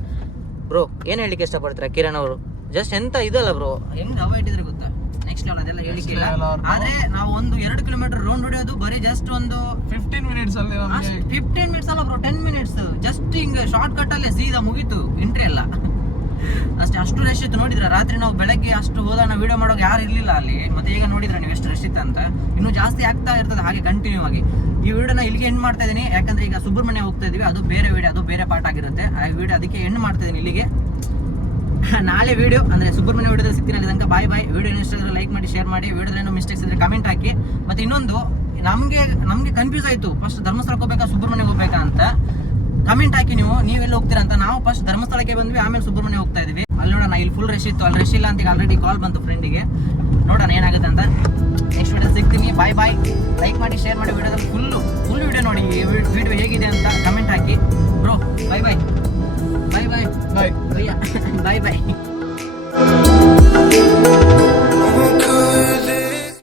ಬ್ರೋ ಏನು ಹೇಳಲಿಕ್ಕೆ ಇಷ್ಟಪಡ್ತೀರಾ ಕಿರಣ್ ಅವರು? ಜಸ್ಟ್ ಎಂತ ಇದಲ್ಲ ಬ್ರೋ, ಹೆಂಗೆ ಅವ ಇಟ್ಟಿದ್ರೆ ಗೊತ್ತಾ? ನೆಕ್ಸ್ಟ್ ಲೆವೆಲ್ ಅದೆಲ್ಲ ಹೇಳಿಕ್ಕಿಲ್ಲ. Next level ಆದ್ರೆ ನಾವು ಒಂದು 2 ಕಿಲೋಮೀಟರ್ ರೌಂಡ್ ಹೊಡೆಯೋದು ಬರೀ ಜಸ್ಟ್ ಒಂದು 15 ಮಿನಿಟ್ಸ್ ಅಲ್ಲಿ ನಮಗೆ 15 ಮಿನಿಟ್ಸ್ ಅಲ್ಲ ಬ್ರೋ, 10 ಮಿನಿಟ್ಸ್ ಜಸ್ಟ್ ಹಿಂಗೆ ಶಾರ್ಟ್ ಕಟ್ ಅಲ್ಲೇ ಸೀದಾ ಮುಗೀತು ಎಂಟ್ರಿ ಎಲ್ಲ. ಅಷ್ಟು ರಶ್ ಇತ್ತು ನೋಡಿದ್ರ. ರಾತ್ರಿ ನಾವು ಬೆಳಗ್ಗೆ ಅಷ್ಟು ಹೋದಾಗ ನಾವು ವಿಡಿಯೋ ಮಾಡೋಕೆ ಯಾರು ಇರ್ಲಿಲ್ಲ ಅಲ್ಲಿ. ಮತ್ತೆ ಈಗ ನೋಡಿದ್ರೆ ನೀವು ಎಷ್ಟು ರಶ್ ಇತ್ತು ಅಂತ. ಇನ್ನೂ ಜಾಸ್ತಿ ಆಗ್ತಾ ಇರ್ತದೆ ಹಾಗೆ ಕಂಟಿನ್ಯೂ ಆಗಿ. ಈ ವಿಡಿಯೋನ ಇಲ್ಲಿಗೆ ಎಂಡ್ ಮಾಡ್ತಾ ಇದೀನಿ, ಯಾಕಂದ್ರೆ ಈಗ ಸುಬ್ರಹ್ಮಣ್ಯ ಹೋಗ್ತಾ ಇದೀವಿ. ಅದು ಬೇರೆ ವಿಡಿಯೋ, ಅದು ಬೇರೆ ಪಾರ್ಟ್ ಆಗಿರುತ್ತೆ ಆ ವಿಡಿಯೋ. ಅದಕ್ಕೆ ಎಂಡ್ ಮಾಡ್ತಾ ಇದೀನಿ ಇಲ್ಲಿಗೆ. ನಾಳೆ ವಿಡಿಯೋ ಅಂದ್ರೆ ಸುಬ್ರಹ್ಮಣ್ಯ ವಿಡಿಯೋದಲ್ಲಿ ಸಿಗ್ತೀನಿ. ಅಲ್ಲಿ ತನಕ ಬಾಯ್ ಬಾಯ್. ವಿಡಿಯೋ ಇಷ್ಟ ಇದ್ರೆ ಲೈಕ್ ಮಾಡಿ, ಶೇರ್ ಮಾಡಿ. ವಿಡಿಯೋದಲ್ಲಿ ಏನೋ ಮಿಸ್ಟೇಕ್ಸ್ ಇದ್ರೆ ಕಮೆಂಟ್ ಹಾಕಿ. ಮತ್ತೆ ಇನ್ನೊಂದು ನಮ್ಗೆ ಕನ್ಫ್ಯೂಸ್ ಆಯ್ತು, ಫಸ್ಟ್ ಧರ್ಮಸ್ಥಳಕ್ಕೆ ಹೋಗ್ಬೇಕಾ ಸುಬ್ರಹ್ಮಣ್ಯ ಹೋಗ್ಬೇಕಾ ಅಂತ. ಕಮೆಂಟ್ ಹಾಕಿ ನೀವೆಲ್ಲ ಹೋಗ್ತೀರಾ ಅಂತ. ನಾವು ಫಸ್ಟ್ ಧರ್ಮಸ್ಥಳಕ್ಕೆ ಬಂದ್ವಿ, ಆಮೇಲೆ ಸುಬ್ರಹ್ಮಣ್ಯ ಹೋಗ್ತಾ ಇದೀವಿ. ಅಲ್ಲಿ ನೋಡೋಣ, ಇಲ್ಲಿ ಫುಲ್ ರಶ್ ಇತ್ತು, ಅಲ್ಲಿ ರಶ್ ಇಲ್ಲ ಅಂತ ಈಗ ಆಲ್ರೆಡಿ ಕಾಲ್ ಬಂತು ಫ್ರೆಂಡಿಗೆ. ನೋಡೋಣ ಏನಾಗುತ್ತೆ ಅಂತ. ನೆಕ್ಸ್ಟ್ ವಿಡಿಯೋ ಸಿಗ್ತೀನಿ. ಬಾಯ್ ಬಾಯ್. ಲೈಕ್ ಮಾಡಿ, ಶೇರ್ ಮಾಡಿ. ವಿಡಿಯೋದಲ್ಲಿ ಫುಲ್ ವಿಡಿಯೋ ನೋಡಿ, ಈ ವಿಡಿಯೋ ಹೇಗಿದೆ ಅಂತ ಕಮೆಂಟ್ ಹಾಕಿ ಬ್ರೋ. ಬಾಯ್ ಬಾಯ್ ಬಾಯ್ ಬಾಯ್ ಬಾಯ್ ಬಾಯ್ ಬಾಯ್.